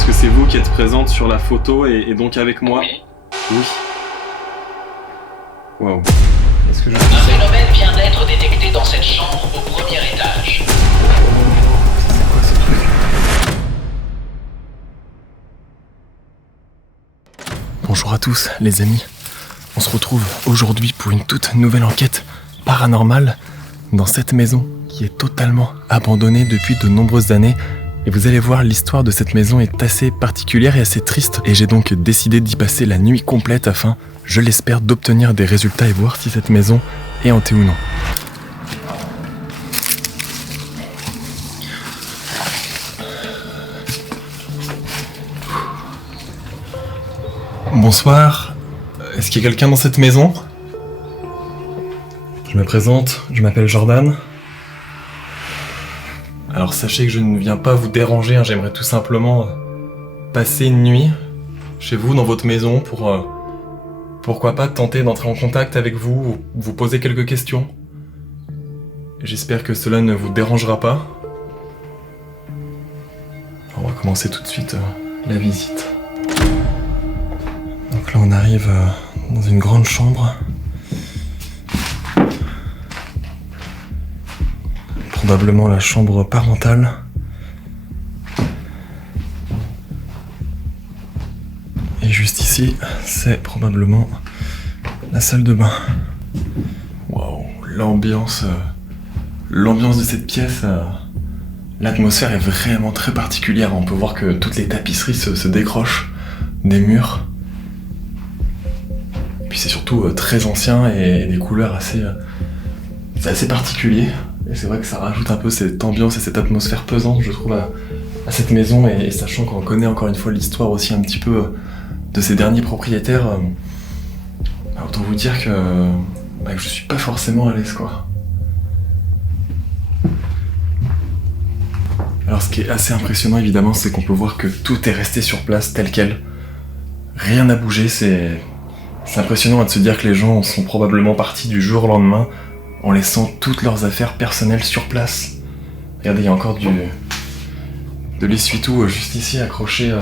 est-ce que c'est vous qui êtes présente sur la photo et donc avec moi? Oui. Oui. Wow. Est-ce que je... Un phénomène vient d'être détecté dans cette chambre au premier étage. Bonjour à tous les amis, on se retrouve aujourd'hui pour une toute nouvelle enquête paranormale dans cette maison qui est totalement abandonnée depuis de nombreuses années. Et vous allez voir, l'histoire de cette maison est assez particulière et assez triste, et j'ai donc décidé d'y passer la nuit complète afin, je l'espère, d'obtenir des résultats et voir si cette maison est hantée ou non. Bonsoir, est-ce qu'il y a quelqu'un dans cette maison? Je me présente, je m'appelle Jordan. Alors sachez que je ne viens pas vous déranger, j'aimerais tout simplement passer une nuit chez vous dans votre maison pour pourquoi pas tenter d'entrer en contact avec vous, vous poser quelques questions. J'espère que cela ne vous dérangera pas. On va commencer tout de suite la visite. Donc là on arrive dans une grande chambre. Probablement la chambre parentale. Et juste ici, c'est probablement la salle de bain. Waouh, l'ambiance de cette pièce, l'atmosphère est vraiment très particulière. On peut voir que toutes les tapisseries se décrochent des murs. Et puis c'est surtout très ancien et des couleurs c'est assez particulier. Et c'est vrai que ça rajoute un peu cette ambiance et cette atmosphère pesante, je trouve, à cette maison. Et sachant qu'on connaît encore une fois l'histoire aussi un petit peu de ses derniers propriétaires, autant vous dire que je suis pas forcément à l'aise, quoi. Alors ce qui est assez impressionnant évidemment, c'est qu'on peut voir que tout est resté sur place tel quel. Rien n'a bougé, c'est impressionnant de se dire que les gens sont probablement partis du jour au lendemain en laissant toutes leurs affaires personnelles sur place. Regardez, il y a encore de l'essuie-tout juste ici accroché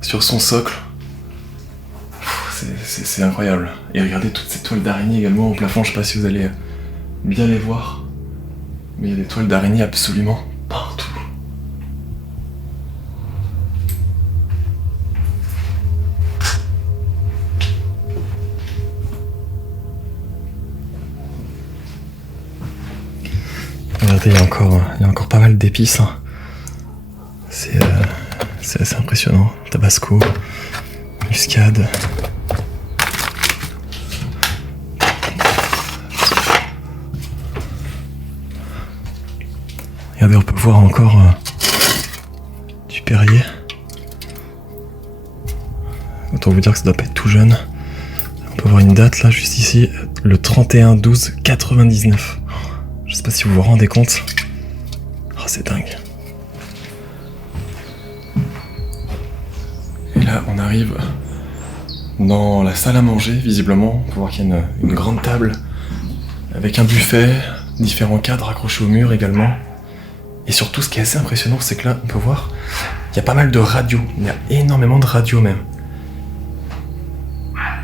sur son socle. C'est incroyable. Et regardez toutes ces toiles d'araignée également au plafond, je sais pas si vous allez bien les voir, mais il y a des toiles d'araignée absolument partout. Regardez, il y a encore pas mal d'épices. C'est assez impressionnant. Tabasco, muscade. Regardez, on peut voir encore du Perrier. Autant vous dire que ça doit pas être tout jeune. On peut voir une date là, juste ici, le 31/12/99. Je sais pas si vous vous rendez compte. Oh, c'est dingue. Et là, on arrive dans la salle à manger, visiblement. On peut voir qu'il y a une grande table avec un buffet, différents cadres accrochés au mur également. Et surtout, ce qui est assez impressionnant, c'est que là, on peut voir, il y a pas mal de radios. Il y a énormément de radios même.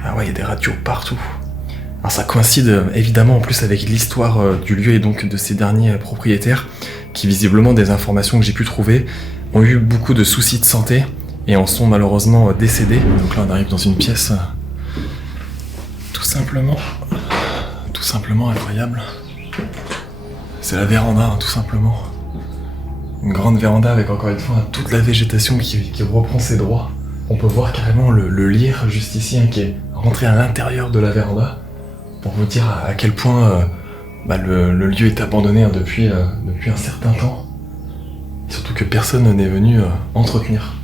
Ah ouais, il y a des radios partout. Alors ça coïncide évidemment en plus avec l'histoire du lieu et donc de ses derniers propriétaires qui, visiblement, des informations que j'ai pu trouver, ont eu beaucoup de soucis de santé et en sont malheureusement décédés. Donc là on arrive dans une pièce tout simplement incroyable. C'est la véranda, tout simplement. Une grande véranda avec encore une fois toute la végétation qui reprend ses droits. On peut voir carrément le lierre juste ici qui est rentré à l'intérieur de la véranda. Pour vous dire à quel point le lieu est abandonné depuis un certain temps. Et surtout que personne n'est venu entretenir.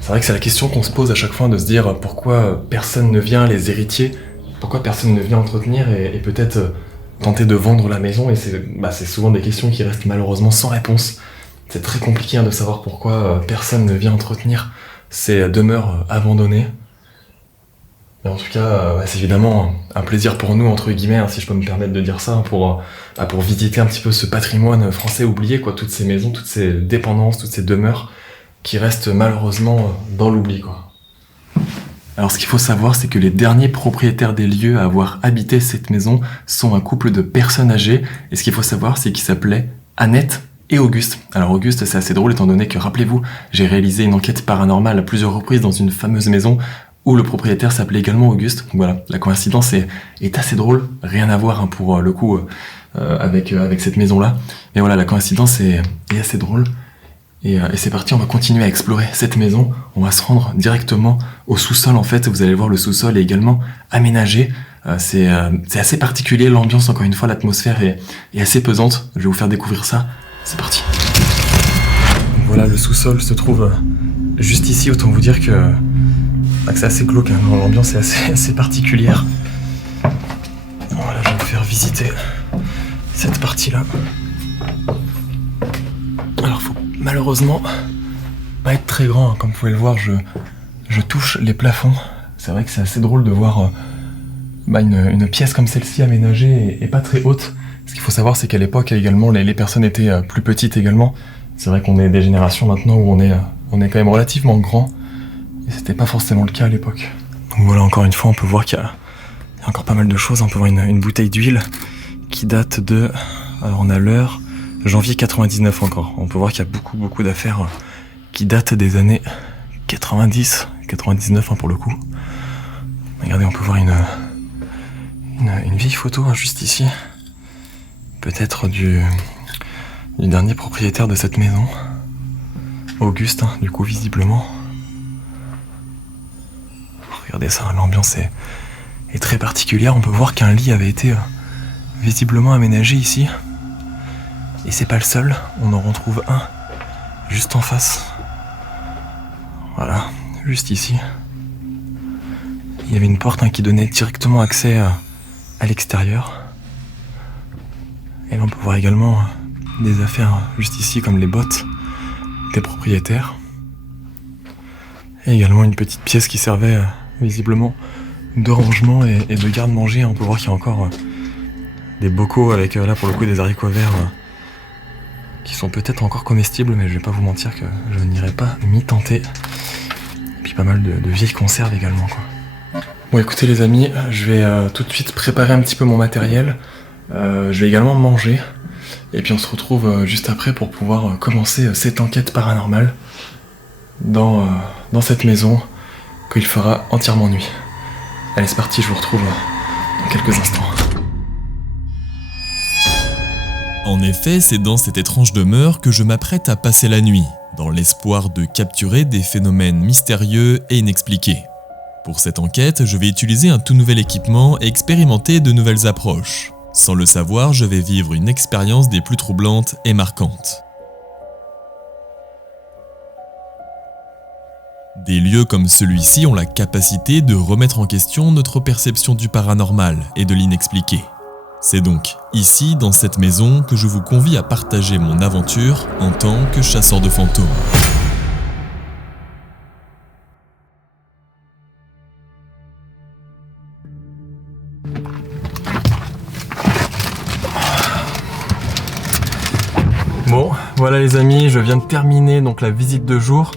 C'est vrai que c'est la question qu'on se pose à chaque fois, de se dire pourquoi personne ne vient, les héritiers, pourquoi personne ne vient entretenir et peut-être tenter de vendre la maison. Et c'est souvent des questions qui restent malheureusement sans réponse. C'est très compliqué de savoir pourquoi personne ne vient entretenir ces demeures abandonnées. Et en tout cas, c'est évidemment un plaisir pour nous, entre guillemets, si je peux me permettre de dire ça, pour visiter un petit peu ce patrimoine français oublié, quoi, toutes ces maisons, toutes ces dépendances, toutes ces demeures qui reste malheureusement dans l'oubli, quoi. Alors ce qu'il faut savoir, c'est que les derniers propriétaires des lieux à avoir habité cette maison sont un couple de personnes âgées, et ce qu'il faut savoir, c'est qu'ils s'appelaient Annette et Auguste. Alors Auguste, c'est assez drôle étant donné que, rappelez-vous, j'ai réalisé une enquête paranormale à plusieurs reprises dans une fameuse maison où le propriétaire s'appelait également Auguste. Donc voilà, la coïncidence est assez drôle, rien à voir pour le coup avec cette maison-là. Mais voilà, la coïncidence est assez drôle. Et c'est parti, on va continuer à explorer cette maison. On va se rendre directement au sous-sol en fait. Vous allez voir, le sous-sol est également aménagé. C'est assez particulier, l'ambiance, encore une fois, l'atmosphère est assez pesante. Je vais vous faire découvrir ça. C'est parti. Voilà, le sous-sol se trouve juste ici. Autant vous dire que c'est assez glauque, hein. L'ambiance est assez particulière. Voilà, je vais vous faire visiter cette partie-là. Alors, faut malheureusement pas être très grand, hein. Comme vous pouvez le voir, je touche les plafonds. C'est vrai que c'est assez drôle de voir une pièce comme celle-ci aménagée et pas très haute. Ce qu'il faut savoir, c'est qu'à l'époque également, les personnes étaient plus petites également. C'est vrai qu'on est des générations maintenant où on est quand même relativement grand. Et c'était pas forcément le cas à l'époque. Donc voilà, encore une fois, on peut voir qu'il y a encore pas mal de choses. On peut voir une bouteille d'huile qui date de... Alors on a l'heure, janvier 99 encore. On peut voir qu'il y a beaucoup d'affaires qui datent des années 90, 99 pour le coup. Regardez, on peut voir une vieille photo juste ici. Peut-être du dernier propriétaire de cette maison, Auguste, du coup visiblement. Regardez ça, l'ambiance est très particulière. On peut voir qu'un lit avait été visiblement aménagé ici. Et c'est pas le seul, on en retrouve un juste en face. Voilà, juste ici. Il y avait une porte qui donnait directement accès à l'extérieur. Et là on peut voir également des affaires juste ici comme les bottes des propriétaires. Et également une petite pièce qui servait visiblement de rangement et de garde-manger. On peut voir qu'il y a encore des bocaux avec là pour le coup des haricots verts qui sont peut-être encore comestibles, mais je vais pas vous mentir que je n'irai pas m'y tenter. Et puis pas mal de vieilles conserves également, quoi. Bon écoutez les amis, je vais tout de suite préparer un petit peu mon matériel. Je vais également manger. Et puis on se retrouve juste après pour pouvoir commencer cette enquête paranormale dans cette maison qu'il fera entièrement nuit. Allez c'est parti, je vous retrouve dans quelques instants. En effet, c'est dans cette étrange demeure que je m'apprête à passer la nuit, dans l'espoir de capturer des phénomènes mystérieux et inexpliqués. Pour cette enquête, je vais utiliser un tout nouvel équipement et expérimenter de nouvelles approches. Sans le savoir, je vais vivre une expérience des plus troublantes et marquantes. Des lieux comme celui-ci ont la capacité de remettre en question notre perception du paranormal et de l'inexpliqué. C'est donc ici, dans cette maison, que je vous convie à partager mon aventure en tant que chasseur de fantômes. Bon, voilà les amis, je viens de terminer donc la visite de jour.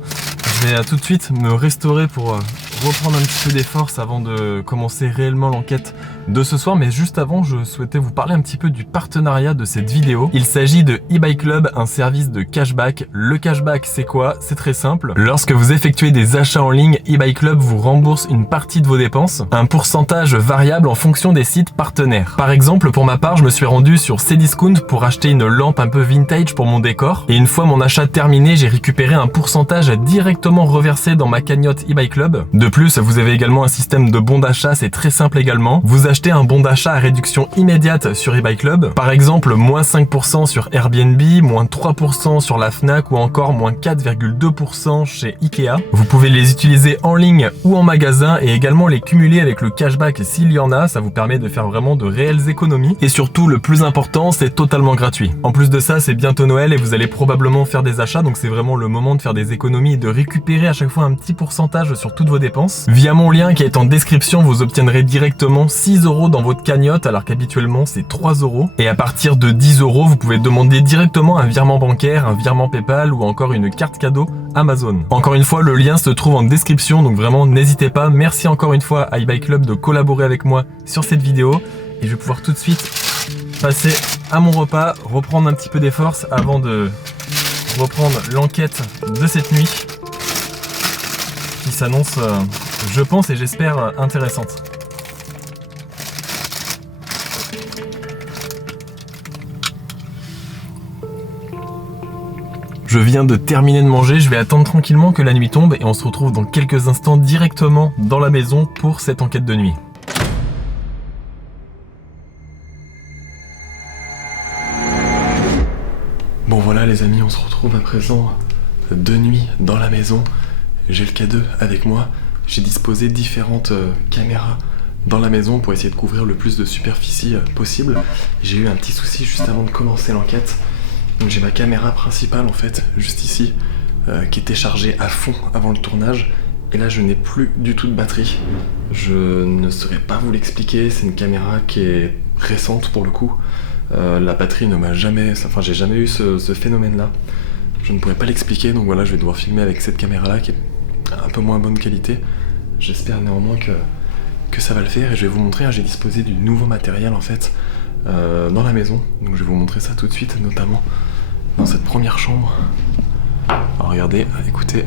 Je vais tout de suite me restaurer pour reprendre un petit peu des forces avant de commencer réellement l'enquête de ce soir. Mais juste avant, je souhaitais vous parler un petit peu du partenariat de cette vidéo. Il s'agit de eBay Club, un service de cashback. Le cashback, c'est quoi? C'est très simple. Lorsque vous effectuez des achats en ligne, eBay Club vous rembourse une partie de vos dépenses, un pourcentage variable en fonction des sites partenaires. Par exemple, pour ma part, je me suis rendu sur Cdiscount pour acheter une lampe un peu vintage pour mon décor. Et une fois mon achat terminé, j'ai récupéré un pourcentage directement reversé dans ma cagnotte eBay Club. De plus, vous avez également un système de bons d'achat, c'est très simple également. Vous achetez un bon d'achat à réduction immédiate sur eBay Club. Par exemple, moins 5% sur Airbnb, moins 3% sur la Fnac ou encore moins 4,2% chez Ikea. Vous pouvez les utiliser en ligne ou en magasin et également les cumuler avec le cashback s'il y en a. Ça vous permet de faire vraiment de réelles économies. Et surtout, le plus important, c'est totalement gratuit. En plus de ça, c'est bientôt Noël et vous allez probablement faire des achats, donc c'est vraiment le moment de faire des économies et de récupérer à chaque fois un petit pourcentage sur toutes vos dépenses. Via mon lien qui est en description, vous obtiendrez directement 6 € dans votre cagnotte alors qu'habituellement c'est 3 €. Et à partir de 10 €, vous pouvez demander directement un virement bancaire, un virement PayPal ou encore une carte cadeau Amazon. Encore une fois, le lien se trouve en description, donc vraiment n'hésitez pas. Merci encore une fois à eBay Club de collaborer avec moi sur cette vidéo. Et je vais pouvoir tout de suite passer à mon repas, reprendre un petit peu des forces avant de reprendre l'enquête de cette nuit qui s'annonce, je pense et j'espère, intéressante. Je viens de terminer de manger, je vais attendre tranquillement que la nuit tombe et on se retrouve dans quelques instants directement dans la maison pour cette enquête de nuit. Bon voilà les amis, on se retrouve à présent de nuit dans la maison. J'ai le K2 avec moi. J'ai disposé différentes caméras dans la maison pour essayer de couvrir le plus de superficie possible. J'ai eu un petit souci juste avant de commencer l'enquête. Donc j'ai ma caméra principale en fait, juste ici, qui était chargée à fond avant le tournage. Et là je n'ai plus du tout de batterie. Je ne saurais pas vous l'expliquer, c'est une caméra qui est récente pour le coup. La batterie ne m'a jamais... Enfin, j'ai jamais eu ce phénomène-là. Je ne pourrais pas l'expliquer, donc voilà, je vais devoir filmer avec cette caméra-là qui est un peu moins bonne qualité. J'espère néanmoins que ça va le faire et je vais vous montrer, hein, j'ai disposé du nouveau matériel en fait dans la maison. Donc je vais vous montrer ça tout de suite, notamment dans cette première chambre. Alors regardez, écoutez.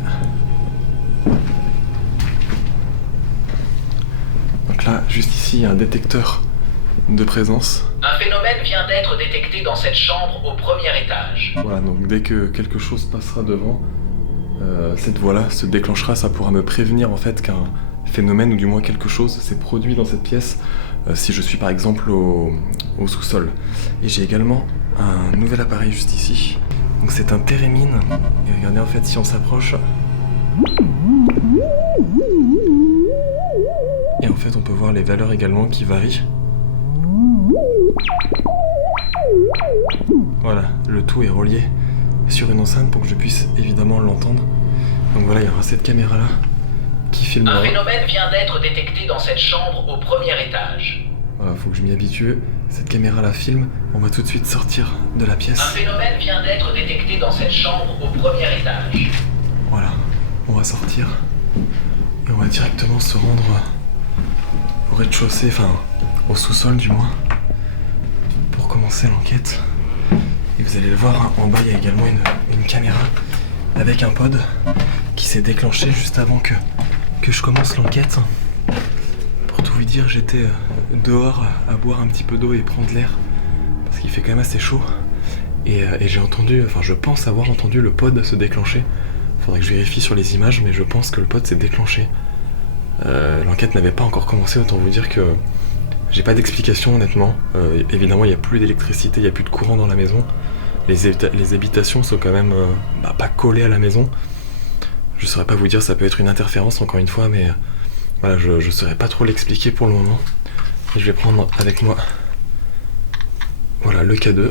Donc là, juste ici, il y a un détecteur de présence. Un phénomène vient d'être détecté dans cette chambre au premier étage. Voilà, donc dès que quelque chose passera devant, cette voie-là se déclenchera, ça pourra me prévenir en fait qu'un phénomène ou du moins quelque chose s'est produit dans cette pièce si je suis par exemple au sous-sol. Et j'ai également un nouvel appareil juste ici. Donc c'est un térémine. Et regardez en fait si on s'approche. Et en fait on peut voir les valeurs également qui varient. Voilà, le tout est relié sur une enceinte pour que je puisse évidemment l'entendre. Donc voilà, il y aura cette caméra là qui filmera. Un phénomène vient d'être détecté dans cette chambre au premier étage. Voilà, faut que je m'y habitue. Cette caméra là filme. On va tout de suite sortir de la pièce. Un phénomène vient d'être détecté dans cette chambre au premier étage. Voilà, on va sortir et on va directement se rendre au rez-de-chaussée, enfin au sous-sol du moins, pour commencer l'enquête. Et vous allez le voir, hein, en bas il y a également une caméra avec un pod qui s'est déclenché juste avant que je commence l'enquête. Pour tout vous dire, j'étais dehors à boire un petit peu d'eau et prendre l'air parce qu'il fait quand même assez chaud. Et j'ai entendu, enfin je pense avoir entendu le pod se déclencher. Faudrait que je vérifie sur les images, mais je pense que le pod s'est déclenché. L'enquête n'avait pas encore commencé, autant vous dire que j'ai pas d'explication honnêtement. Évidemment il n'y a plus d'électricité, il n'y a plus de courant dans la maison. Les habitations sont quand même pas collées à la maison. Je saurais pas vous dire, ça peut être une interférence encore une fois, mais voilà, je saurais pas trop l'expliquer pour le moment. Et je vais prendre avec moi voilà, le K2.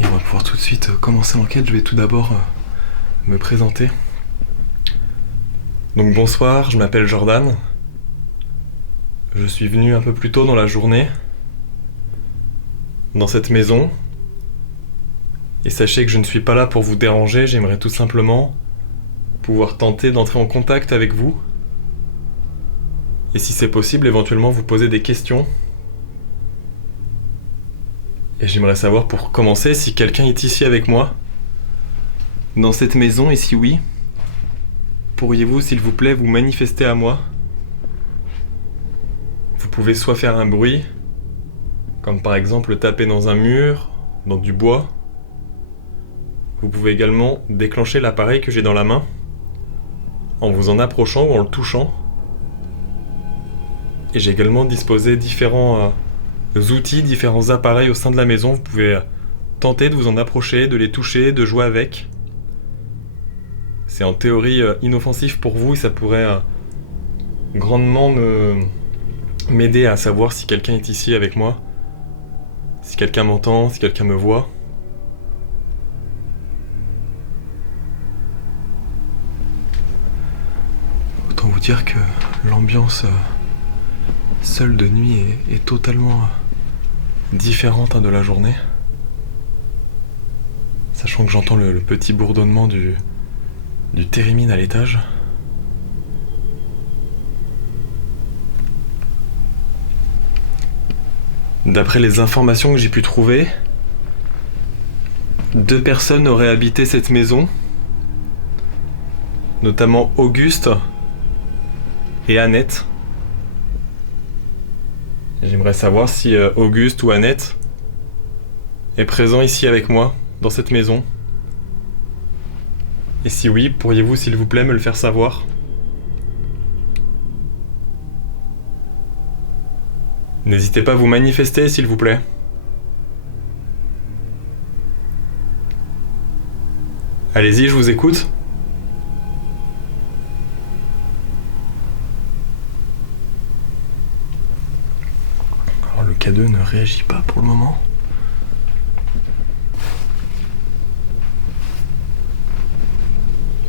Et on va pouvoir tout de suite commencer l'enquête. Je vais tout d'abord me présenter. Donc bonsoir, je m'appelle Jordan. Je suis venu un peu plus tôt dans la journée dans cette maison. Et sachez que je ne suis pas là pour vous déranger, j'aimerais tout simplement pouvoir tenter d'entrer en contact avec vous. Et si c'est possible, éventuellement vous poser des questions. Et j'aimerais savoir pour commencer si quelqu'un est ici avec moi, dans cette maison, et si oui, pourriez-vous s'il vous plaît vous manifester à moi? Vous pouvez soit faire un bruit, comme par exemple taper dans un mur, dans du bois. Vous pouvez également déclencher l'appareil que j'ai dans la main, en vous en approchant ou en le touchant. Et j'ai également disposé différents outils, différents appareils au sein de la maison. Vous pouvez tenter de vous en approcher, de les toucher, de jouer avec. C'est en théorie inoffensif pour vous et ça pourrait grandement m'aider à savoir si quelqu'un est ici avec moi, si quelqu'un m'entend, si quelqu'un me voit. Autant vous dire que l'ambiance seule de nuit est totalement différente de la journée. Sachant que j'entends le petit bourdonnement du térémine à l'étage. D'après les informations que j'ai pu trouver, 2 personnes auraient habité cette maison, notamment Auguste et Annette. J'aimerais savoir si Auguste ou Annette est présent ici avec moi, dans cette maison. Et si oui, pourriez-vous s'il vous plaît me le faire savoir ? N'hésitez pas à vous manifester s'il vous plaît. Allez-y, je vous écoute. Alors le K2 ne réagit pas pour le moment.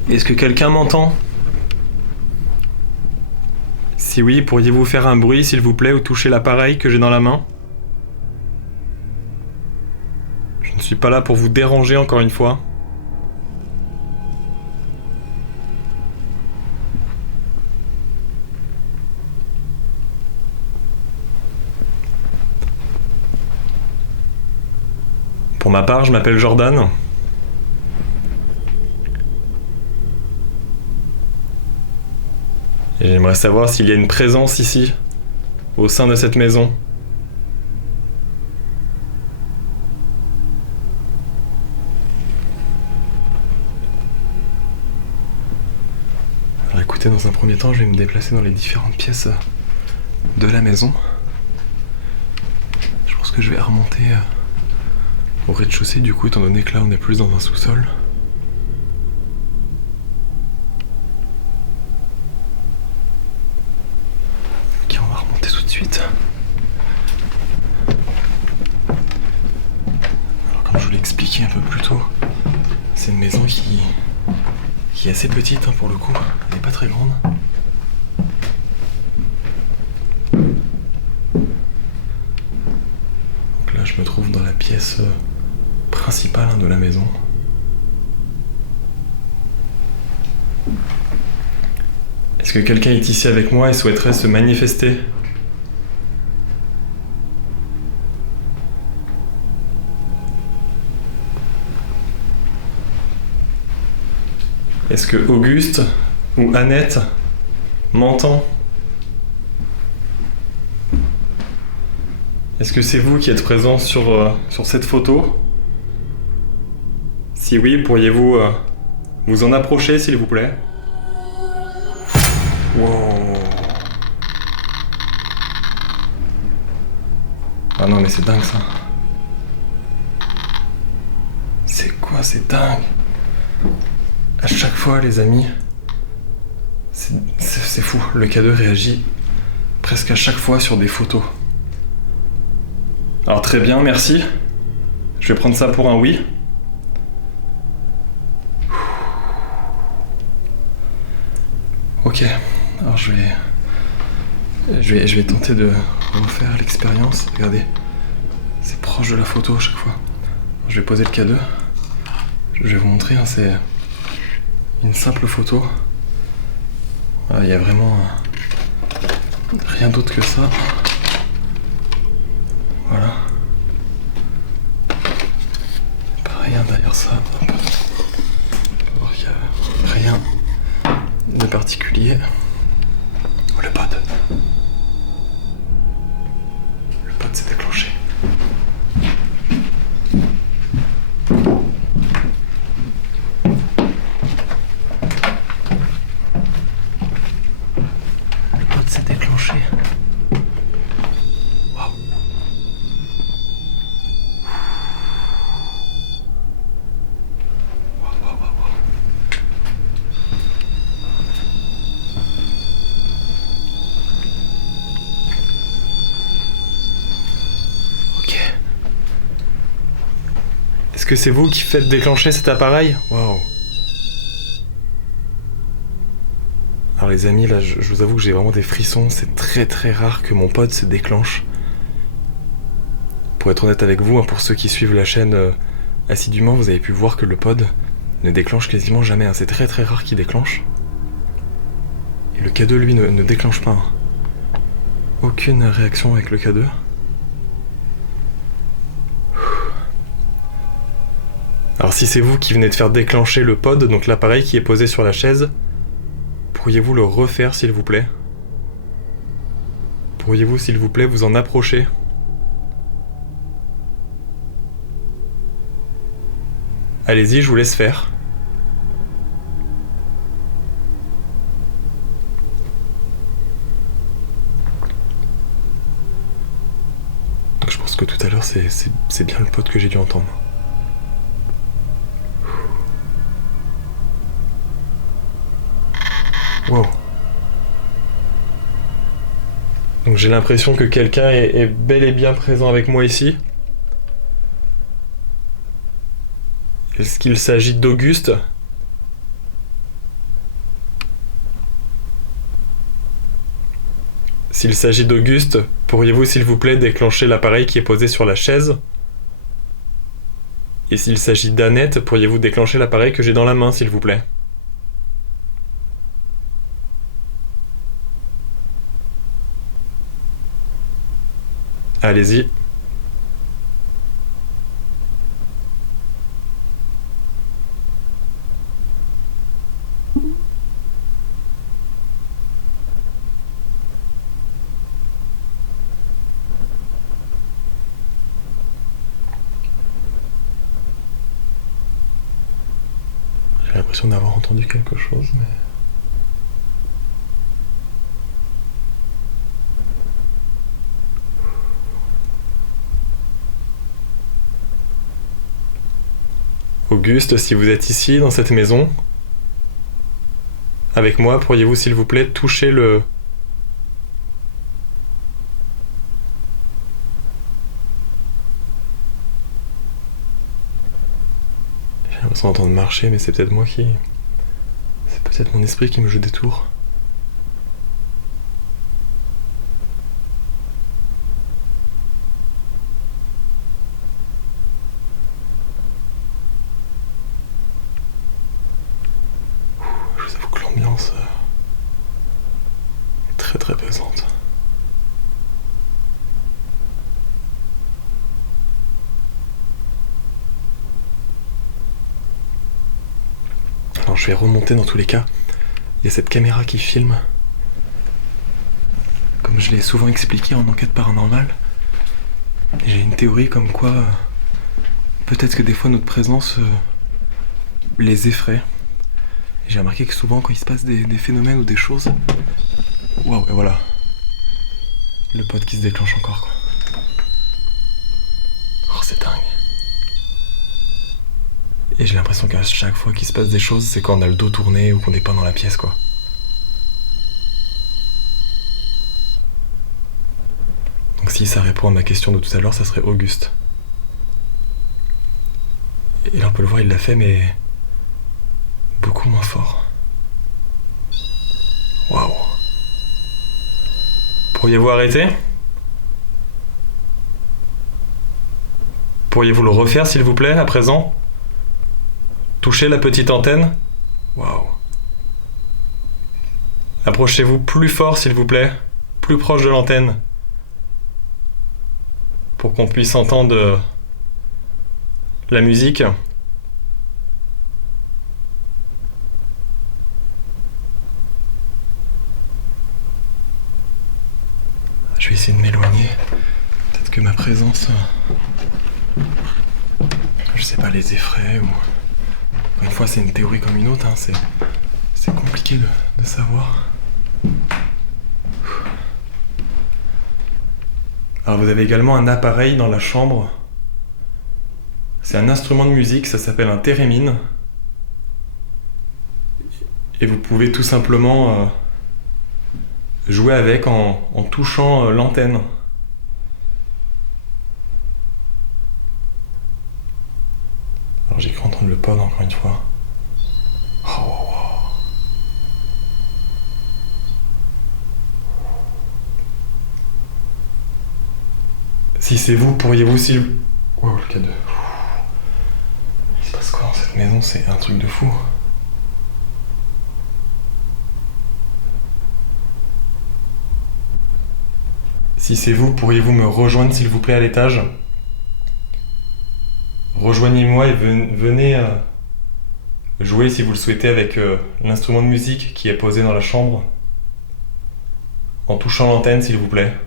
Est-ce que quelqu'un m'entend ? Si oui, pourriez-vous faire un bruit s'il vous plaît ou toucher l'appareil que j'ai dans la main ? Je ne suis pas là pour vous déranger encore une fois. Pour ma part, je m'appelle Jordan. Et j'aimerais savoir s'il y a une présence ici, au sein de cette maison. Alors écoutez, dans un premier temps, je vais me déplacer dans les différentes pièces de la maison. Je pense que je vais remonter au rez-de-chaussée du coup, étant donné que là on est plus dans un sous-sol. Alors comme je vous l'ai expliqué un peu plus tôt, c'est une maison qui est assez petite pour le coup, elle n'est pas très grande. Donc là je me trouve dans la pièce principale de la maison. Est-ce que quelqu'un est ici avec moi et souhaiterait se manifester ? Est-ce que Auguste ou Annette m'entend ? Est-ce que c'est vous qui êtes présent sur cette photo ? Si oui, pourriez-vous vous en approcher s'il vous plaît ? Wow. Ah non mais c'est dingue ça. C'est quoi, c'est dingue. À chaque fois les amis, c'est fou, le K2 réagit presque à chaque fois sur des photos. Alors très bien, merci. Je vais prendre ça pour un oui. Ok, alors je vais tenter de refaire l'expérience. Regardez, c'est proche de la photo à chaque fois. Je vais poser le K2. Je vais vous montrer, c'est une simple photo. Voilà, il y a vraiment rien d'autre que ça. Voilà. Pas rien derrière ça. Hop. On va voir qu'il n'y a rien de particulier. Oh, le pod. Le pod s'est déclenché. Est-ce que c'est vous qui faites déclencher cet appareil ? Waouh. Alors les amis, là je vous avoue que j'ai vraiment des frissons, c'est très très rare que mon pod se déclenche. Pour être honnête avec vous, hein, pour ceux qui suivent la chaîne assidûment, vous avez pu voir que le pod ne déclenche quasiment jamais, hein. C'est très très rare qu'il déclenche. Et le K2 lui ne déclenche pas, hein. Aucune réaction avec le K2. Alors si c'est vous qui venez de faire déclencher le pod, donc l'appareil qui est posé sur la chaise, pourriez-vous le refaire s'il vous plaît? Pourriez-vous s'il vous plaît vous en approcher? Allez-y, je vous laisse faire. Donc je pense que tout à l'heure c'est bien le pod que j'ai dû entendre. Wow. Donc j'ai l'impression que quelqu'un est bel et bien présent avec moi ici. Est-ce qu'il s'agit d'Auguste? S'il s'agit d'Auguste, pourriez-vous s'il vous plaît déclencher l'appareil qui est posé sur la chaise? Et s'il s'agit d'Annette, pourriez-vous déclencher l'appareil que j'ai dans la main s'il vous plaît? Allez-y. J'ai l'impression d'avoir entendu quelque chose, mais... Auguste, si vous êtes ici, dans cette maison, avec moi, pourriez-vous s'il vous plaît toucher le... J'ai l'impression d'entendre marcher, mais c'est peut-être moi qui... C'est peut-être mon esprit qui me joue des tours. L'ambiance est très très pesante. Alors je vais remonter dans tous les cas. Il y a cette caméra qui filme. Comme je l'ai souvent expliqué en enquête paranormale, j'ai une théorie comme quoi peut-être que des fois notre présence les effraie. J'ai remarqué que souvent quand il se passe des phénomènes ou des choses... Waouh, et voilà. Le pod qui se déclenche encore, quoi. Oh, c'est dingue. Et j'ai l'impression qu'à chaque fois qu'il se passe des choses, c'est quand on a le dos tourné ou qu'on n'est pas dans la pièce, quoi. Donc si ça répond à ma question de tout à l'heure, ça serait Auguste. Et là on peut le voir, il l'a fait, mais... beaucoup moins fort. Waouh. Pourriez-vous arrêter? Pourriez-vous le refaire s'il vous plaît à présent? Touchez la petite antenne. Waouh. Approchez-vous plus fort s'il vous plaît, plus proche de l'antenne, pour qu'on puisse entendre la musique. Je vais essayer de m'éloigner. Peut-être que ma présence, je sais pas, les effraie ou... Encore une fois, c'est une théorie comme une autre, hein. C'est compliqué de savoir. Alors vous avez également un appareil dans la chambre. C'est un instrument de musique, ça s'appelle un thérémine. Et vous pouvez tout simplement... jouer avec en touchant l'antenne. Alors j'ai cru entendre le pod encore une fois. Oh, wow, wow. Si c'est vous, pourriez-vous s'il... Oh, le K2. Il se passe quoi dans cette maison? C'est un truc de fou. Si c'est vous, pourriez-vous me rejoindre s'il vous plaît à l'étage? Rejoignez-moi et venez jouer si vous le souhaitez avec l'instrument de musique qui est posé dans la chambre. En touchant l'antenne s'il vous plaît.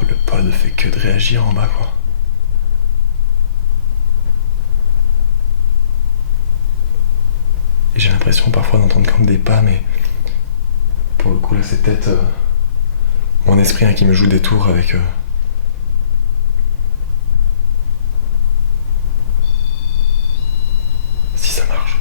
Oh, le pod ne fait que de réagir en bas quoi. Et j'ai l'impression parfois d'entendre comme des pas, mais pour le coup là c'est peut-être mon esprit qui me joue des tours avec si ça marche.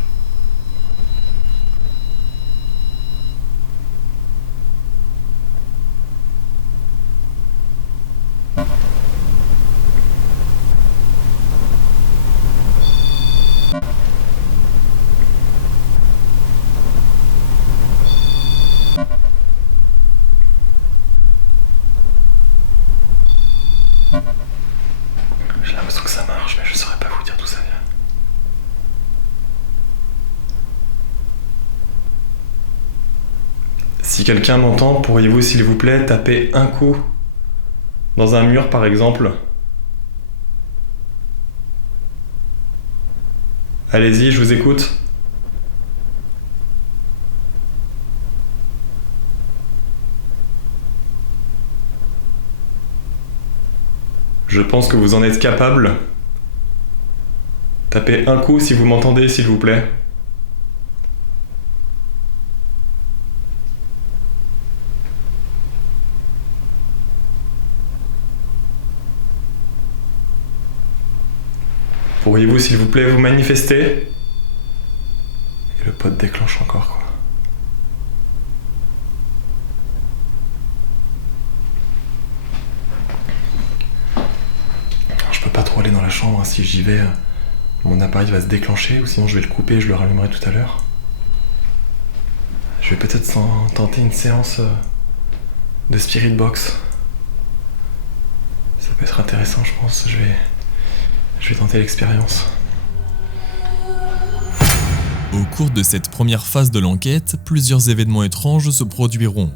J'ai l'impression que ça marche, mais je saurais pas vous dire d'où ça vient. Si quelqu'un m'entend, pourriez-vous s'il vous plaît taper un coup dans un mur par exemple? Allez-y, je vous écoute. Je pense que vous en êtes capable. Tapez un coup si vous m'entendez, s'il vous plaît. Pourriez-vous, s'il vous plaît, vous manifester? Et le pod déclenche encore, quoi. Je peux pas trop aller dans la chambre, hein. Si j'y vais, mon appareil va se déclencher, ou sinon je vais le couper et je le rallumerai tout à l'heure. Je vais peut-être tenter une séance de Spirit Box. Ça peut être intéressant, je pense. Je vais tenter l'expérience. Au cours de cette première phase de l'enquête, plusieurs événements étranges se produiront.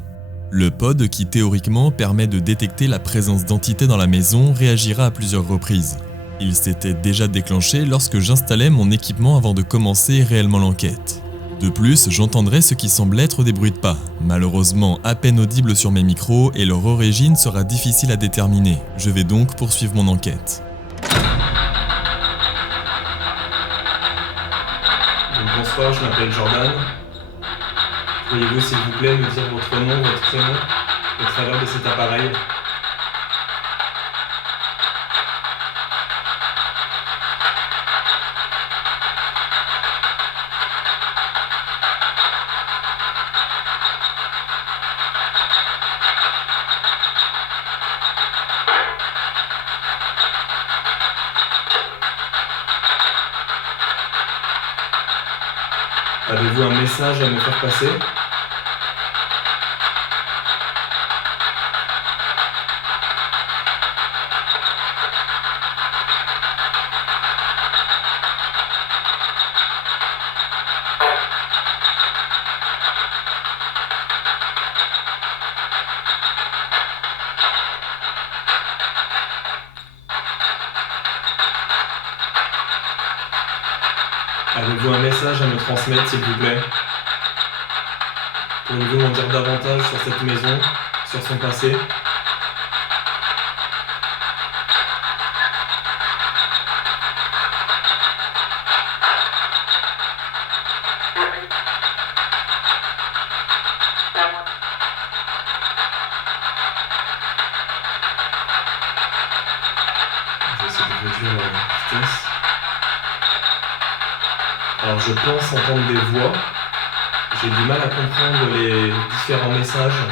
Le pod, qui théoriquement permet de détecter la présence d'entités dans la maison, réagira à plusieurs reprises. Il s'était déjà déclenché lorsque j'installais mon équipement avant de commencer réellement l'enquête. De plus, j'entendrai ce qui semble être des bruits de pas, malheureusement à peine audibles sur mes micros et leur origine sera difficile à déterminer. Je vais donc poursuivre mon enquête. Bonsoir, je m'appelle Jordan. Pourriez-vous s'il vous plaît me dire votre nom, votre prénom au travers de cet appareil? Avez-vous un message à me faire passer? Avez-vous un message à me transmettre, s'il vous plaît? Pourriez-vous m'en dire davantage sur cette maison, sur son passé? Je vais essayer de réduire la vitesse. Alors je pense entendre des voix. J'ai du mal à comprendre les différents messages.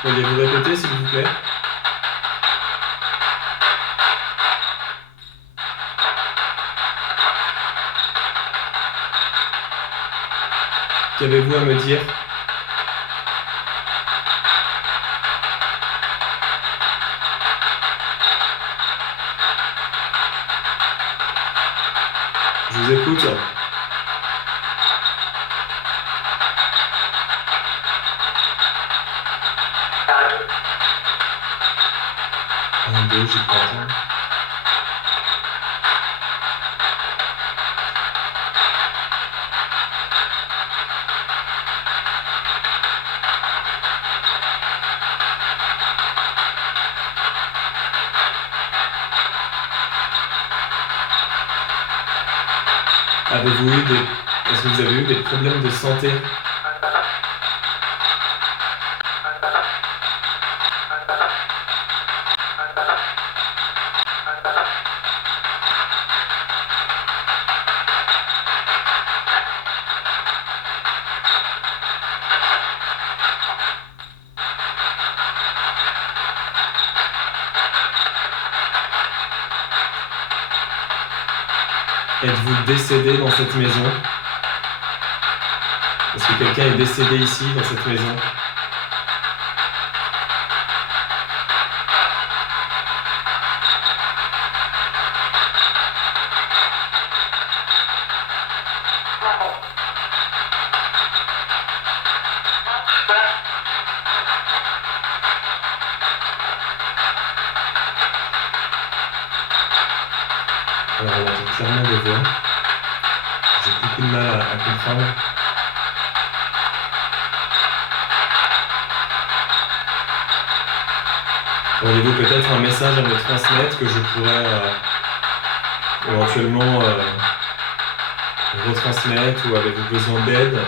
Pourriez-vous répéter s'il vous plaît? Qu'avez-vous à me dire? Je vous écoute. Un, deux, j'ai pas entendu. Est-ce que vous avez eu des problèmes de santé? Êtes-vous décédé dans cette maison? Est-ce que quelqu'un est décédé ici, dans cette maison? Alors on entend clairement des voix. J'ai beaucoup de mal à comprendre. Auriez-vous peut-être un message à me transmettre que je pourrais éventuellement retransmettre, ou avez-vous besoin d'aide?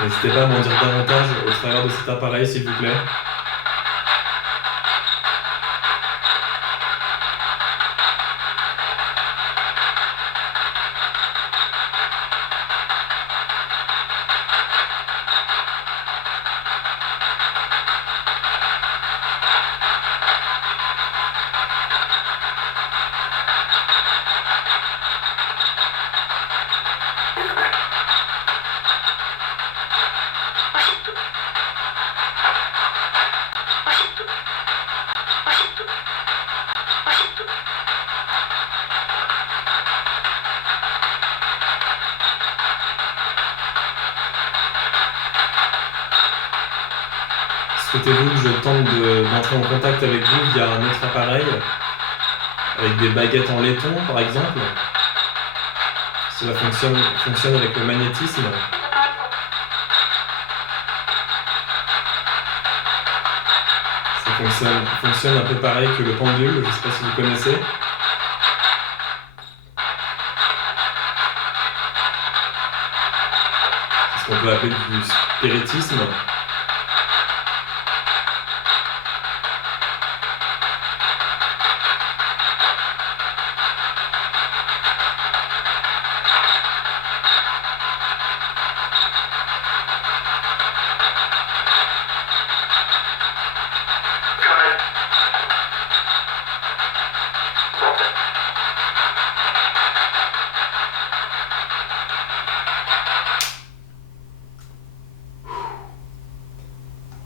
N'hésitez pas à m'en dire davantage au travers de cet appareil, s'il vous plaît. Souhaitez-vous que je tente d'entrer en contact avec vous via un autre appareil, avec des baguettes en laiton par exemple? Cela fonctionne avec le magnétisme. Ça fonctionne un peu pareil que le pendule, je ne sais pas si vous connaissez. C'est ce qu'on peut appeler du spiritisme.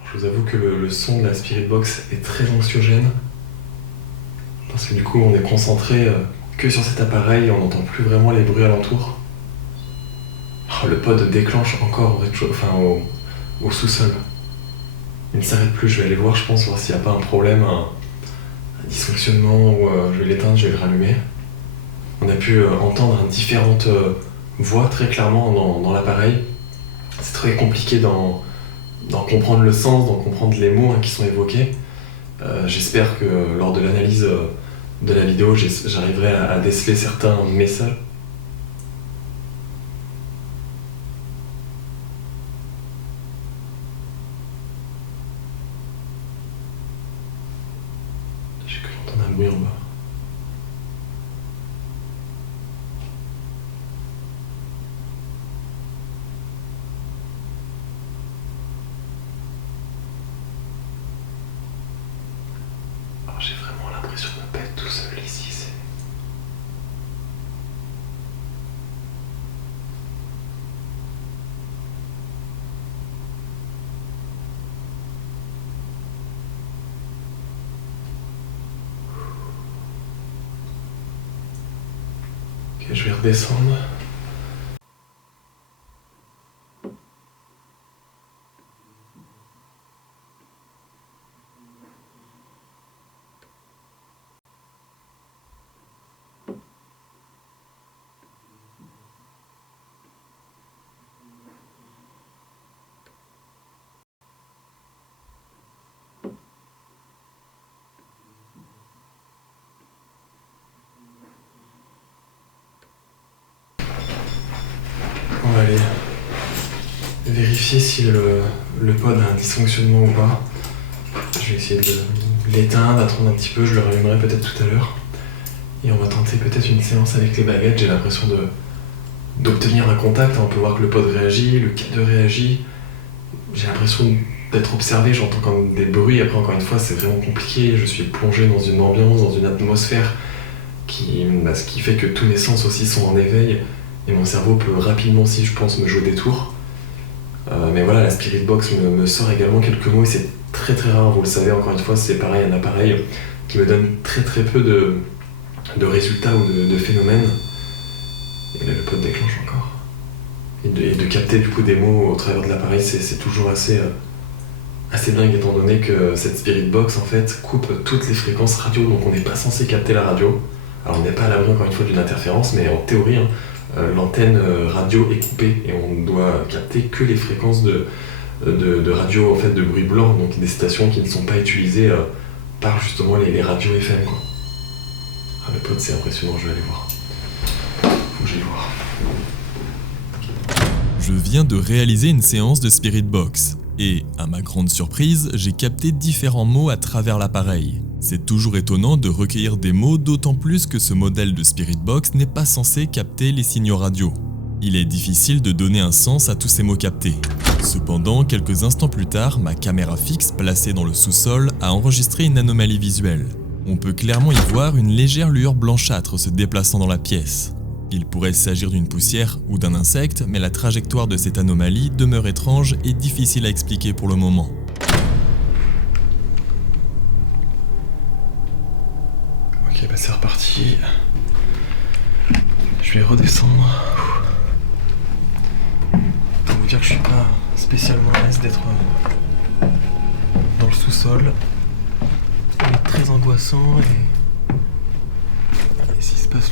Je vous avoue que le son de la Spirit Box est très anxiogène, parce que du coup on est concentré que sur cet appareil et on n'entend plus vraiment les bruits alentours. Oh, le pod déclenche encore au sous-sol. Il ne s'arrête plus, je vais aller voir, je pense, voir s'il n'y a pas un problème, un dysfonctionnement, ou je vais l'éteindre, je vais le rallumer. On a pu entendre différentes voix très clairement dans l'appareil. C'est très compliqué d'en comprendre le sens, d'en comprendre les mots qui sont évoqués. J'espère que lors de l'analyse de la vidéo, j'arriverai à déceler certains messages. J'ai cru entendre un bruit en bas. J'ai vraiment l'impression de ne pas être tout seul ici. Ok, je vais redescendre. On va aller vérifier si le pod a un dysfonctionnement ou pas. Je vais essayer de l'éteindre, d'attendre un petit peu, je le rallumerai peut-être tout à l'heure. Et on va tenter peut-être une séance avec les baguettes. J'ai l'impression d'obtenir un contact. On peut voir que le pod réagit, le K2 réagit. J'ai l'impression d'être observé, j'entends quand même des bruits. Après, encore une fois, c'est vraiment compliqué. Je suis plongé dans une ambiance, dans une atmosphère ce qui fait que tous mes sens aussi sont en éveil. Et mon cerveau peut rapidement aussi, je pense, me jouer des tours. Mais voilà, la Spirit Box me sort également quelques mots et c'est très très rare, vous le savez, encore une fois, c'est pareil, un appareil qui me donne très très peu de résultats ou de phénomènes. Et là, le pod déclenche encore. Et de capter du coup des mots au travers de l'appareil, c'est toujours assez dingue étant donné que cette Spirit Box en fait coupe toutes les fréquences radio, donc on n'est pas censé capter la radio. Alors on n'est pas à l'abri encore une fois d'une interférence, mais en théorie, l'antenne radio est coupée et on doit capter que les fréquences de radio en fait de bruit blanc, donc des stations qui ne sont pas utilisées par justement les radios FM quoi. Ah, le pod c'est impressionnant, je vais aller voir. Faut que j'aille voir. Je viens de réaliser une séance de Spirit Box et, à ma grande surprise, j'ai capté différents mots à travers l'appareil. C'est toujours étonnant de recueillir des mots, d'autant plus que ce modèle de Spirit Box n'est pas censé capter les signaux radio. Il est difficile de donner un sens à tous ces mots captés. Cependant, quelques instants plus tard, ma caméra fixe placée dans le sous-sol a enregistré une anomalie visuelle. On peut clairement y voir une légère lueur blanchâtre se déplaçant dans la pièce. Il pourrait s'agir d'une poussière ou d'un insecte, mais la trajectoire de cette anomalie demeure étrange et difficile à expliquer pour le moment. Ok, bah c'est reparti. Je vais redescendre. Pour vous dire que je suis pas spécialement à l'aise d'être dans le sous-sol. C'est très angoissant et s'il se passe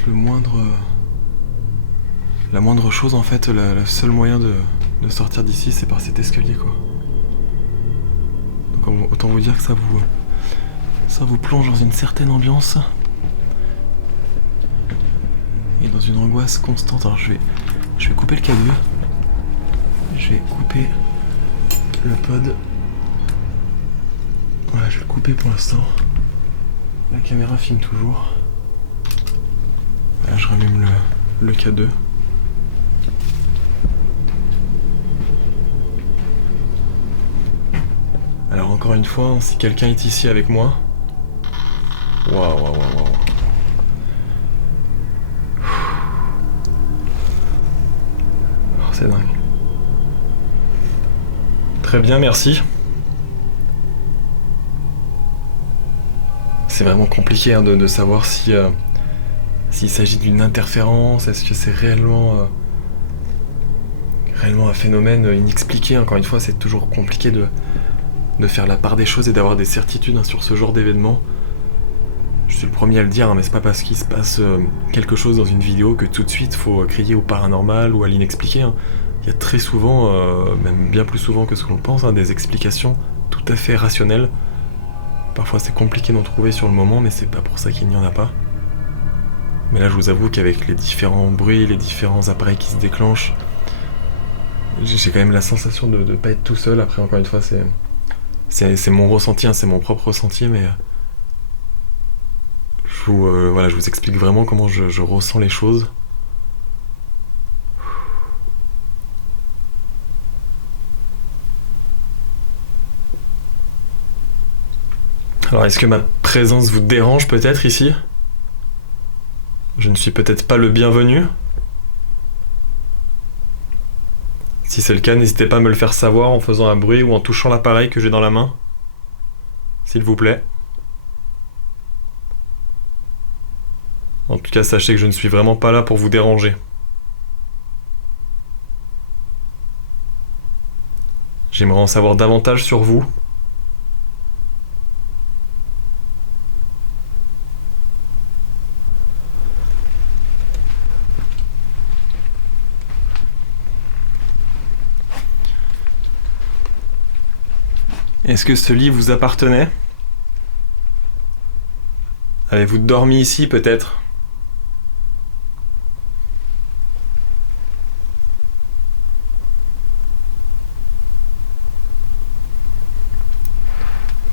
la moindre chose en fait, le seul moyen de sortir d'ici c'est par cet escalier quoi. Donc autant vous dire que ça vous plonge dans une certaine ambiance et dans une angoisse constante. Alors je vais couper le K2, je vais couper le pod. Voilà, je vais le couper pour l'instant. La caméra filme toujours. Voilà, je rallume le K2. Alors encore une fois, si quelqu'un est ici avec moi... Waouh. Oh, c'est dingue. Très bien, merci. C'est vraiment compliqué de savoir s'il s'agit d'une interférence, est-ce que c'est réellement un phénomène inexpliqué. Encore une fois, c'est toujours compliqué de faire la part des choses et d'avoir des certitudes sur ce genre d'événement. Je suis le premier à le dire, mais c'est pas parce qu'il se passe quelque chose dans une vidéo que tout de suite faut crier au paranormal ou à l'inexpliqué. Il y a très souvent, même bien plus souvent que ce qu'on le pense, des explications tout à fait rationnelles. Parfois c'est compliqué d'en trouver sur le moment, mais c'est pas pour ça qu'il n'y en a pas. Mais là je vous avoue qu'avec les différents bruits, les différents appareils qui se déclenchent, j'ai quand même la sensation de ne pas être tout seul. Après encore une fois c'est mon ressenti, c'est mon propre ressenti, mais je vous explique vraiment comment je ressens les choses. Alors est-ce que ma présence vous dérange peut-être ici ? Je ne suis peut-être pas le bienvenu ? Si c'est le cas, n'hésitez pas à me le faire savoir en faisant un bruit ou en touchant l'appareil que j'ai dans la main. S'il vous plaît. En tout cas, sachez que je ne suis vraiment pas là pour vous déranger. J'aimerais en savoir davantage sur vous. Est-ce que ce lit vous appartenait? Avez-vous dormi ici, peut-être?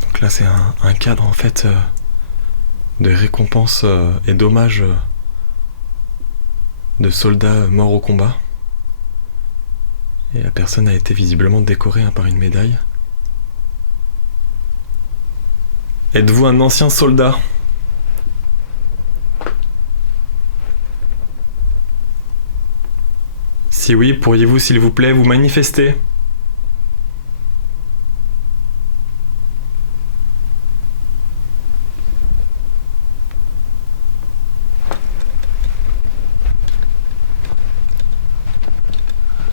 Donc là, c'est un cadre, en fait, de récompense et d'hommage de soldats morts au combat. Et la personne a été visiblement décorée par une médaille. Êtes-vous un ancien soldat? Si oui, pourriez-vous, s'il vous plaît, vous manifester?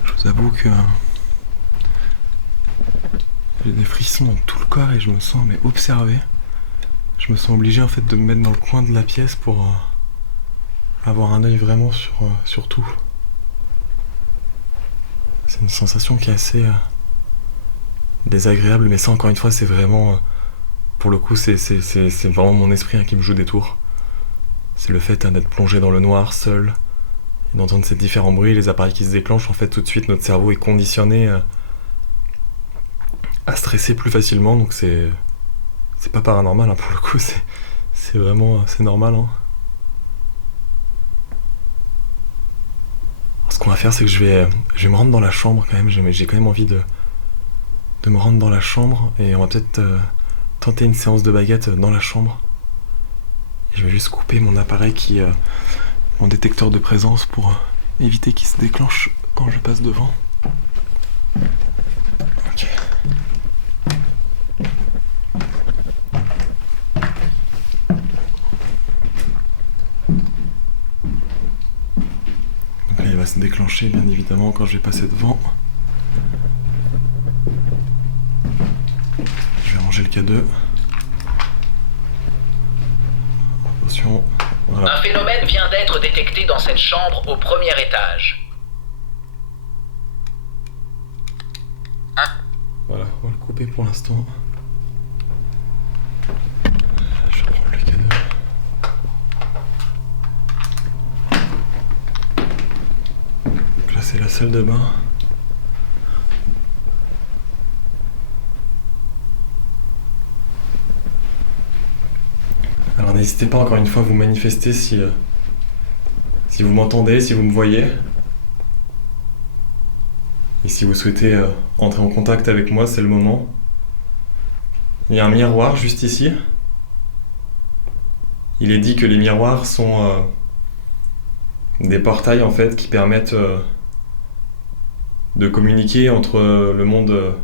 Je vous avoue que j'ai des frissons dans tout le corps et je me sens observé. Je me sens obligé en fait de me mettre dans le coin de la pièce pour avoir un œil vraiment sur tout. C'est une sensation qui est assez désagréable, mais ça encore une fois c'est vraiment, pour le coup c'est vraiment mon esprit qui me joue des tours. C'est le fait d'être plongé dans le noir, seul, et d'entendre ces différents bruits, les appareils qui se déclenchent, en fait tout de suite notre cerveau est conditionné à stresser plus facilement, donc c'est pas paranormal pour le coup, c'est vraiment normal. Alors, ce qu'on va faire, c'est que je vais me rendre dans la chambre quand même. J'ai quand même envie de me rendre dans la chambre et on va peut-être tenter une séance de baguette dans la chambre. Et je vais juste couper mon appareil mon détecteur de présence pour éviter qu'il se déclenche quand je passe devant. Ok. Il va se déclencher bien évidemment quand je vais passer devant. Je vais ranger le K2. Attention. Voilà. Un phénomène vient d'être détecté dans cette chambre au premier étage. Voilà, on va le couper pour l'instant. Je vais prendre le K2. Donc là c'est la salle de bain. Alors n'hésitez pas encore une fois à vous manifester si vous m'entendez, si vous me voyez. Et si vous souhaitez entrer en contact avec moi, c'est le moment. Il y a un miroir juste ici. Il est dit que les miroirs sont des portails en fait qui permettent de communiquer entre le monde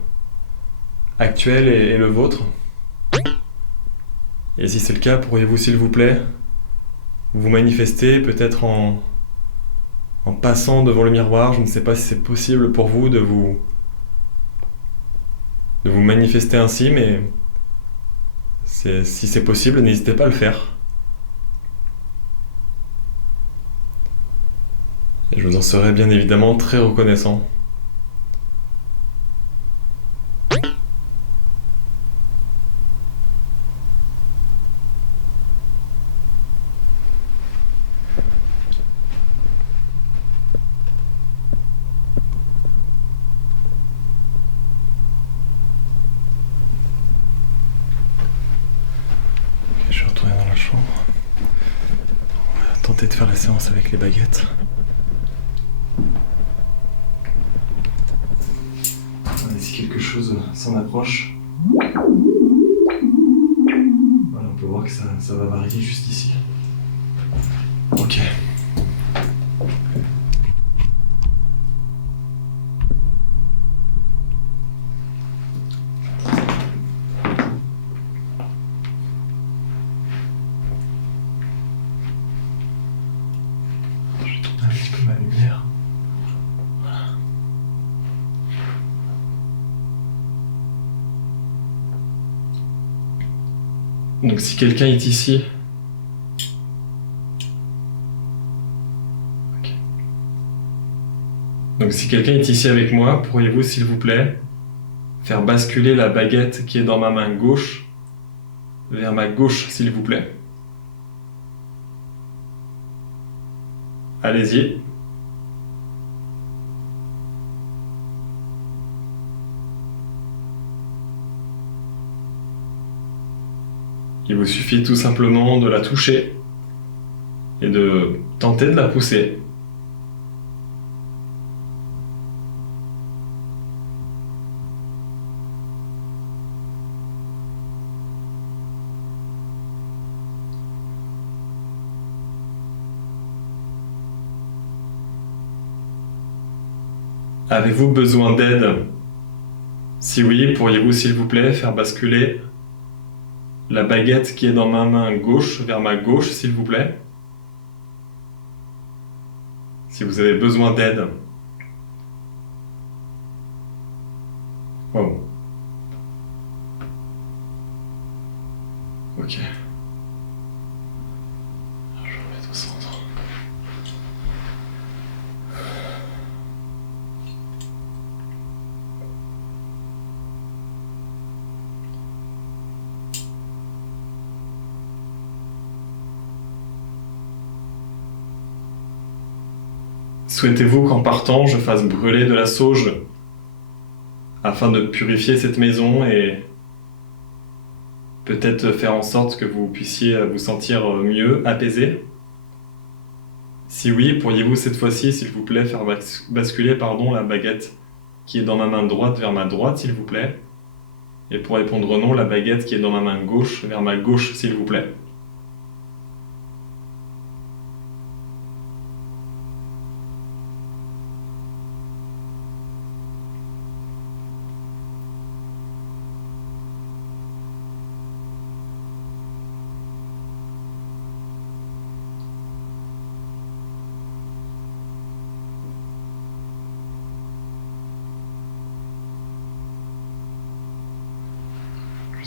actuel et le vôtre. Et si c'est le cas, pourriez-vous s'il vous plaît vous manifester peut-être en passant devant le miroir? Je ne sais pas si c'est possible pour vous de vous manifester ainsi, mais si c'est possible, n'hésitez pas à le faire. Et je vous en serai bien évidemment très reconnaissant. Je suis retourné dans la chambre. On va tenter de faire la séance avec les baguettes. Si quelque chose s'en approche, voilà, on peut voir que ça va varier juste ici. Ok. Donc si quelqu'un est ici... Ok. Donc si quelqu'un est ici avec moi, pourriez-vous s'il vous plaît faire basculer la baguette qui est dans ma main gauche vers ma gauche s'il vous plaît. Allez-y. Il vous suffit tout simplement de la toucher et de tenter de la pousser. Avez-vous besoin d'aide? Si oui, pourriez-vous s'il vous plaît faire basculer la baguette qui est dans ma main gauche vers ma gauche, s'il vous plaît? Si vous avez besoin d'aide. Wow. Ok. Je vais remettre au centre. Souhaitez-vous qu'en partant, je fasse brûler de la sauge afin de purifier cette maison et peut-être faire en sorte que vous puissiez vous sentir mieux, apaisé? Si oui, pourriez-vous cette fois-ci, s'il vous plaît, faire basculer la baguette qui est dans ma main droite vers ma droite, s'il vous plaît? Et pour répondre non, la baguette qui est dans ma main gauche vers ma gauche, s'il vous plaît.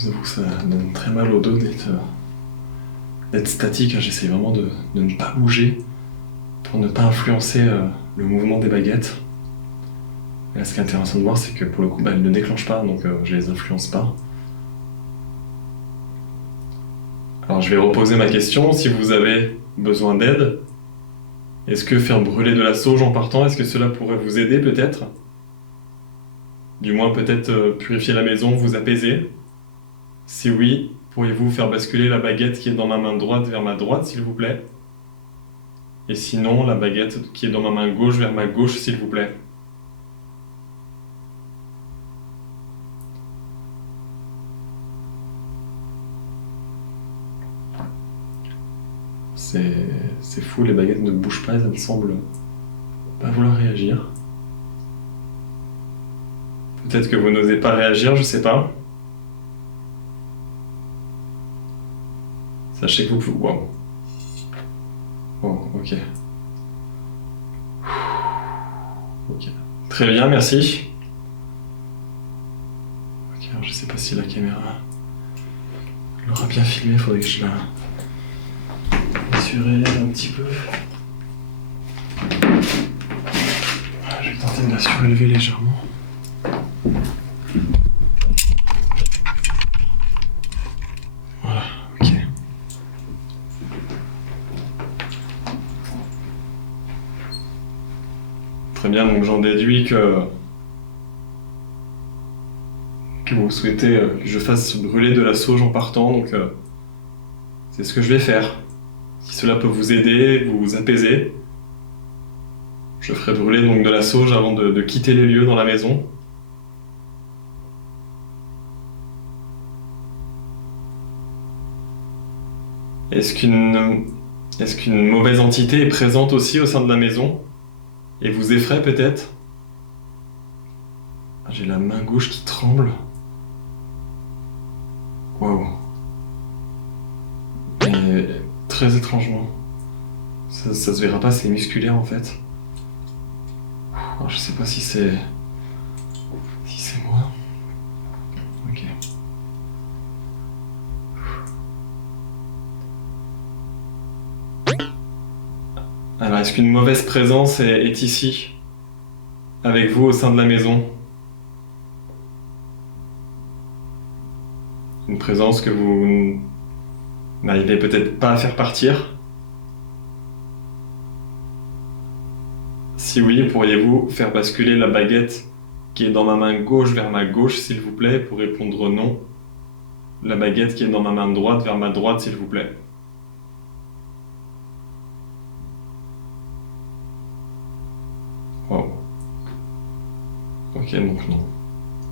Je vous avoue que ça donne très mal au dos d'être statique. J'essaie vraiment de ne pas bouger pour ne pas influencer le mouvement des baguettes. Et là, ce qui est intéressant de voir, c'est que pour le coup, elles ne déclenchent pas, donc je les influence pas. Alors je vais reposer ma question. Si vous avez besoin d'aide, est-ce que faire brûler de la sauge en partant, est-ce que cela pourrait vous aider peut-être? Du moins peut-être purifier la maison, vous apaiser? Si oui, pourriez-vous faire basculer la baguette qui est dans ma main droite vers ma droite, s'il vous plaît? Et sinon, la baguette qui est dans ma main gauche vers ma gauche, s'il vous plaît. C'est fou, les baguettes ne bougent pas, elles ne semblent pas vouloir réagir. Peut-être que vous n'osez pas réagir, je sais pas. Sachez que vous pouvez... Wow. Oh, ok. Ok. Très bien, merci. Ok, alors je sais pas si la caméra l'aura bien filmé, faudrait que je la surélève un petit peu. Je vais tenter de la surélever légèrement. Voilà, ok. Très bien, donc j'en déduis que vous souhaitez que je fasse brûler de la sauge en partant, donc c'est ce que je vais faire. Si cela peut vous aider, vous apaiser, je ferai brûler donc de la sauge avant de quitter les lieux dans la maison. Est-ce qu'une mauvaise entité est présente aussi au sein de la maison et vous effraie peut-être? J'ai la main gauche qui tremble. Waouh. Et très étrangement. Ça se verra pas, c'est musculaire en fait. Alors, je sais pas si c'est moi. Ok. Alors, est-ce qu'une mauvaise présence est ici, avec vous au sein de la maison? Une présence que vous n'arrivez peut-être pas à faire partir? Si oui, pourriez-vous faire basculer la baguette qui est dans ma main gauche vers ma gauche, s'il vous plaît, pour répondre non? La baguette qui est dans ma main droite vers ma droite, s'il vous plaît. Wow. Ok, donc non.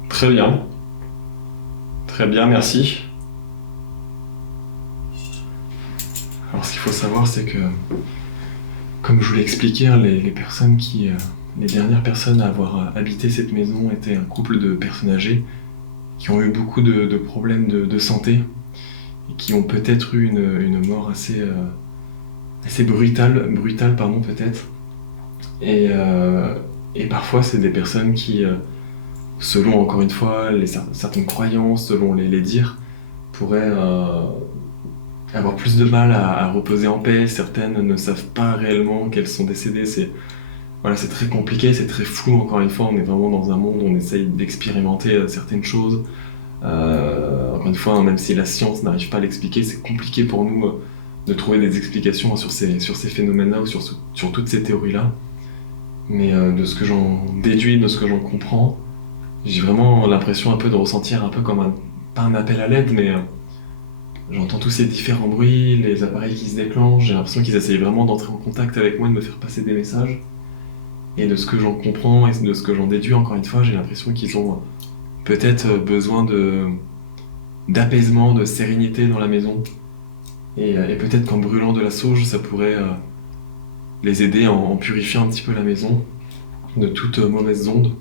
Très bien. Très bien, merci. Alors ce qu'il faut savoir, c'est que, comme je vous l'ai expliqué, hein, les personnes qui... les dernières personnes à avoir habité cette maison étaient un couple de personnes âgées qui ont eu beaucoup de problèmes de santé et qui ont peut-être eu une mort assez brutale peut-être. Et parfois c'est des personnes qui, selon encore une fois certaines croyances, selon les dires, pourraient avoir plus de mal à reposer en paix. Certaines ne savent pas réellement qu'elles sont décédées. C'est très compliqué, c'est très flou, encore une fois, on est vraiment dans un monde où on essaye d'expérimenter certaines choses. Encore une fois, même si la science n'arrive pas à l'expliquer, c'est compliqué pour nous de trouver des explications sur ces phénomènes-là ou sur toutes ces théories-là. Mais de ce que j'en déduis, de ce que j'en comprends, j'ai vraiment l'impression un peu de ressentir un peu comme pas un appel à l'aide, mais j'entends tous ces différents bruits, les appareils qui se déclenchent, j'ai l'impression qu'ils essayent vraiment d'entrer en contact avec moi, de me faire passer des messages. Et de ce que j'en comprends et de ce que j'en déduis, encore une fois, j'ai l'impression qu'ils ont peut-être besoin d'apaisement, de sérénité dans la maison. Et peut-être qu'en brûlant de la sauge, ça pourrait les aider en purifiant un petit peu la maison de toute mauvaise onde.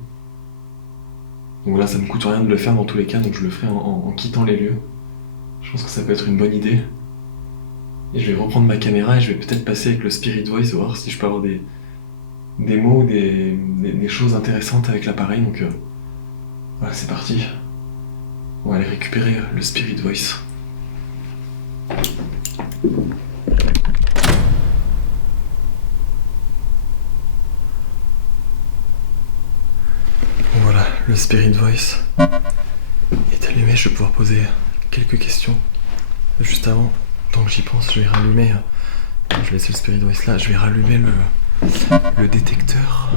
Donc là, ça me coûte rien de le faire dans tous les cas, donc je le ferai en quittant les lieux. Je pense que ça peut être une bonne idée. Et je vais reprendre ma caméra et je vais peut-être passer avec le Spirit Voice, voir si je peux avoir des mots, des choses intéressantes avec l'appareil, donc voilà, c'est parti. On va aller récupérer le Spirit Voice. Voilà, le Spirit Voice est allumé, je vais pouvoir poser quelques questions. Juste avant, tant que j'y pense, je vais rallumer, je vais laisser le Spirit Voice là, je vais rallumer le détecteur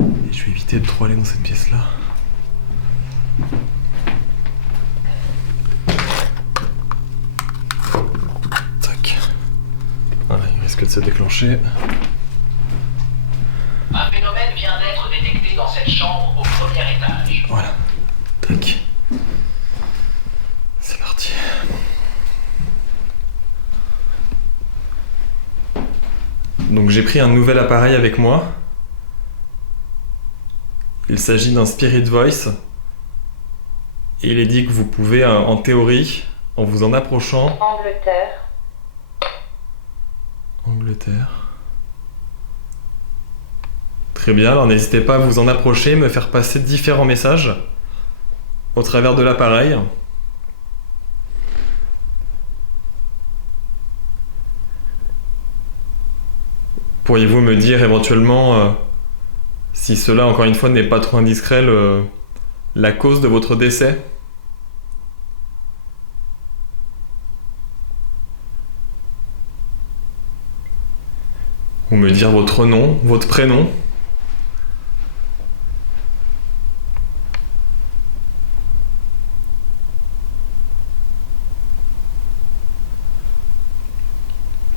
et je vais éviter de trop aller dans cette pièce là. Tac. Voilà, il risque de se déclencher. Un phénomène vient d'être détecté dans cette chambre au premier étage. Voilà. Tac. C'est parti. Donc j'ai pris un nouvel appareil avec moi. Il s'agit d'un Spirit Voice. Et il est dit que vous pouvez, en théorie, en vous en approchant... Angleterre. Très bien, alors n'hésitez pas à vous en approcher, me faire passer différents messages au travers de l'appareil. Pourriez-vous me dire éventuellement, si cela encore une fois n'est pas trop indiscret, la cause de votre décès? Ou me dire votre nom, votre prénom?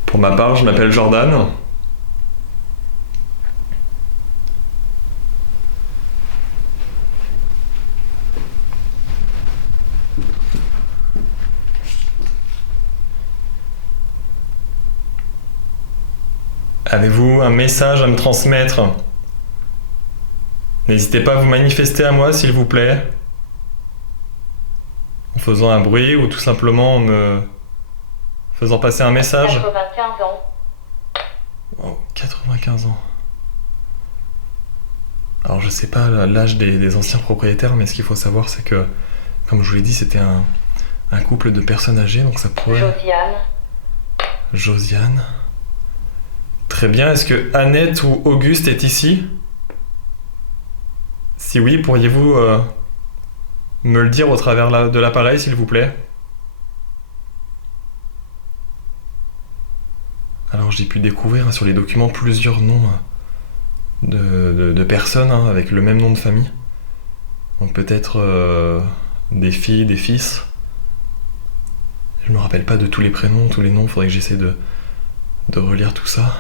Pour ma part, je m'appelle Jordan. Avez-vous un message à me transmettre? N'hésitez pas à vous manifester à moi, s'il vous plaît, en faisant un bruit ou tout simplement en me faisant passer un message. 95 ans. Oh, 95 ans. Alors je sais pas l'âge des anciens propriétaires, mais ce qu'il faut savoir, c'est que, comme je vous l'ai dit, c'était un couple de personnes âgées, donc ça pourrait... Josiane. Josiane. Très bien, est-ce que Annette ou Auguste est ici? Si oui, pourriez-vous me le dire au travers de l'appareil, s'il vous plaît? Alors j'ai pu découvrir sur les documents plusieurs noms de personnes avec le même nom de famille. Donc peut-être des filles, des fils. Je me rappelle pas de tous les prénoms, tous les noms, faudrait que j'essaie de relire tout ça.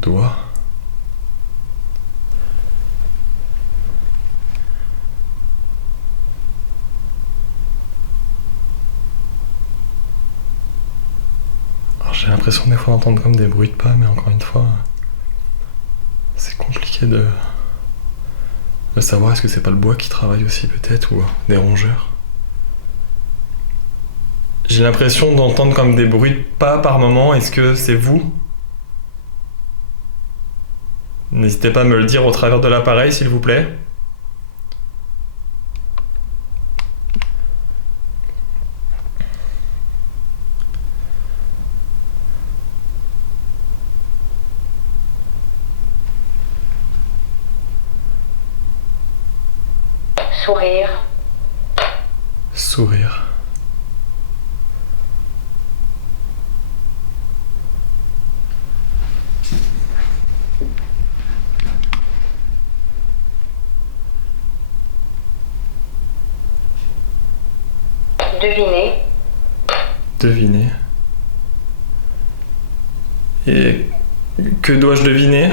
Doigt. Alors j'ai l'impression des fois d'entendre comme des bruits de pas, mais encore une fois, c'est compliqué de savoir est-ce que c'est pas le bois qui travaille aussi peut-être, ou des rongeurs. J'ai l'impression d'entendre comme des bruits de pas par moment, est-ce que c'est vous? N'hésitez pas à me le dire au travers de l'appareil, s'il vous plaît. Sourire. Sourire. Deviner. Deviner. Et que dois-je deviner?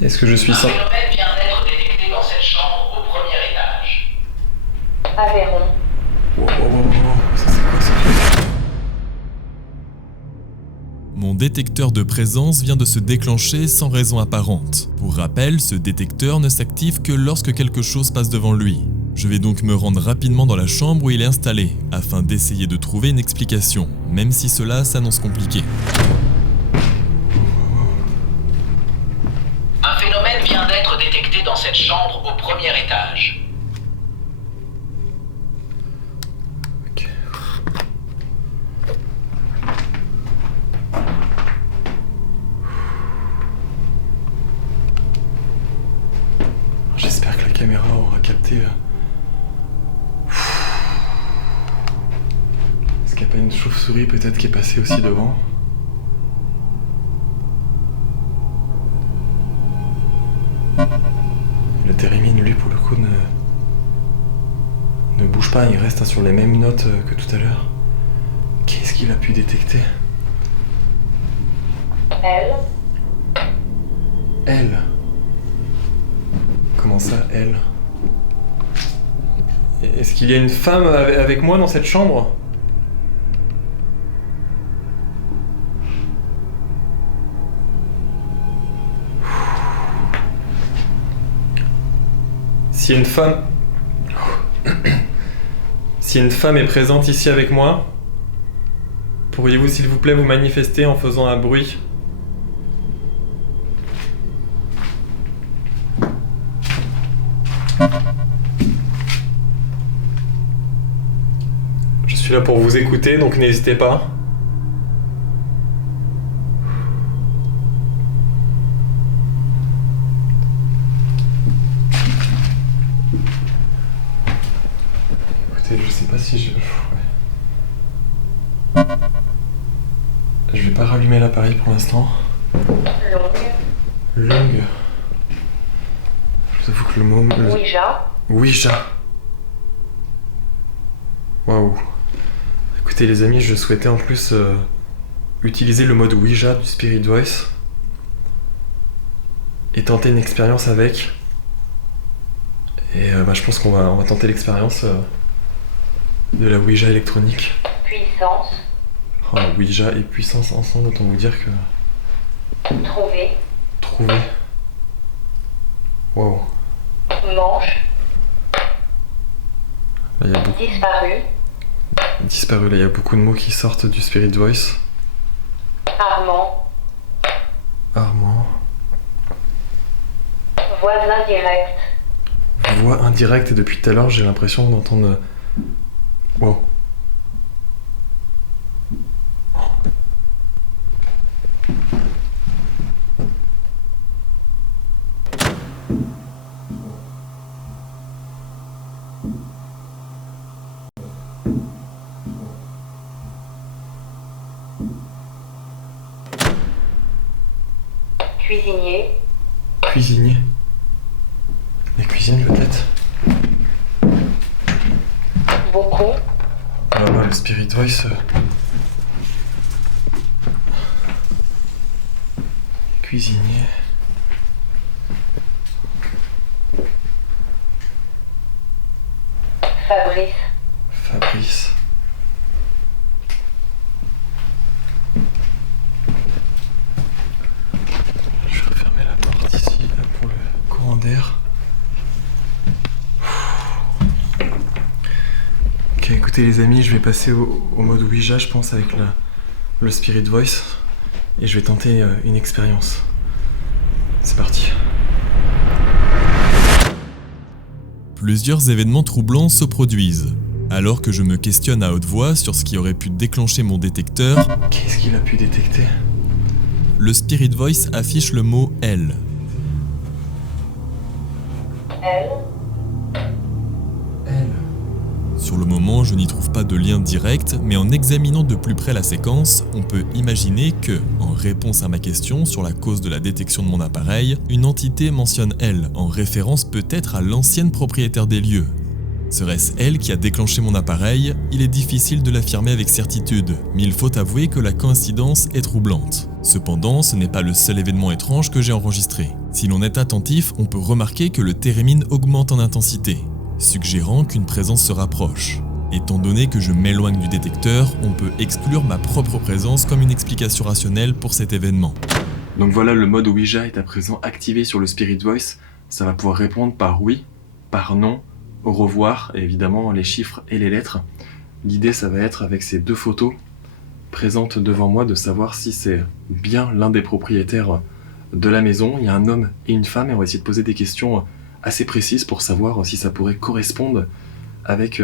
Est-ce que je suis Un sans... phénomène vient d'être détecté dans cette chambre au premier étage. Aveyron. Ça c'est quoi ça? Mon détecteur de présence vient de se déclencher sans raison apparente. Pour rappel, ce détecteur ne s'active que lorsque quelque chose passe devant lui. Je vais donc me rendre rapidement dans la chambre où il est installé, afin d'essayer de trouver une explication, même si cela s'annonce compliqué. Un phénomène vient d'être détecté dans cette chambre au premier étage. Ok. J'espère que la caméra aura capté... Est-ce qu'il n'y a pas une chauve-souris peut-être qui est passée aussi devant? Le térémine, lui, pour le coup, ne bouge pas, il reste sur les mêmes notes que tout à l'heure. Qu'est-ce qu'il a pu détecter? Elle. Elle. Comment ça, elle? Est-ce qu'il y a une femme avec moi dans cette chambre? Si une femme... Si une femme est présente ici avec moi, pourriez-vous s'il vous plaît vous manifester en faisant un bruit? Je suis là pour vous écouter, donc n'hésitez pas. Je sais pas si je... Ouais. Je vais pas rallumer l'appareil pour l'instant. Longue. Je vous avoue que le mot... Ouija. Ouija. Waouh. Écoutez les amis, je souhaitais en plus utiliser le mode Ouija du Spirit Voice et tenter une expérience avec. Et je pense qu'on va tenter l'expérience de la Ouija électronique. Puissance. Oh, Ouija et puissance ensemble, autant vous dire que... Trouver. Trouver. Wow. Manche. Là, il y a beaucoup... Disparu. Disparu, là, il y a beaucoup de mots qui sortent du Spirit Voice. Armand. Armand. Voix indirecte. Voix indirecte, et depuis tout à l'heure, j'ai l'impression d'entendre... Wow. Cuisinier. Cuisinier. La cuisine peut-être. Beaucoup. Ah bah, le Spirit Voice. Cuisinier. Fabrice. Fabrice. Je vais refermer la porte ici là, pour le courant d'air. Ok, écoutez les amis, je vais passer au mode Ouija, je pense, avec le Spirit Voice. Et je vais tenter une expérience. C'est parti. Plusieurs événements troublants se produisent. Alors que je me questionne à haute voix sur ce qui aurait pu déclencher mon détecteur, Qu'est-ce qu'il a pu détecter? le Spirit Voice affiche le mot « elle ». Elle. Sur le moment, je n'y trouve pas de lien direct, mais en examinant de plus près la séquence, on peut imaginer que, en réponse à ma question sur la cause de la détection de mon appareil, une entité mentionne elle, en référence peut-être à l'ancienne propriétaire des lieux. Serait-ce elle qui a déclenché mon appareil? Il est difficile de l'affirmer avec certitude, mais il faut avouer que la coïncidence est troublante. Cependant, ce n'est pas le seul événement étrange que j'ai enregistré. Si l'on est attentif, on peut remarquer que le térémine augmente en intensité, suggérant qu'une présence se rapproche. Étant donné que je m'éloigne du détecteur, on peut exclure ma propre présence comme une explication rationnelle pour cet événement. Donc voilà, le mode Ouija est à présent activé sur le Spirit Voice. Ça va pouvoir répondre par oui, par non, au revoir, et évidemment les chiffres et les lettres. L'idée, ça va être, avec ces deux photos présentes devant moi, de savoir si c'est bien l'un des propriétaires de la maison. Il y a un homme et une femme, et on va essayer de poser des questions assez précises pour savoir si ça pourrait correspondre avec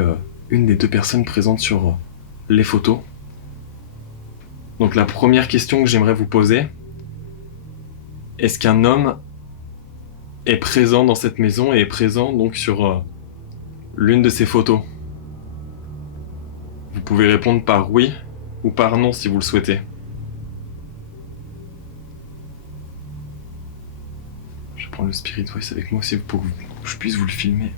une des deux personnes présentes sur les photos. Donc la première question que j'aimerais vous poser, est-ce qu'un homme est présent dans cette maison et est présent donc sur l'une de ces photos? Vous pouvez répondre par oui ou par non si vous le souhaitez. Je prends le Spirit Voice avec moi aussi pour que je puisse vous le filmer.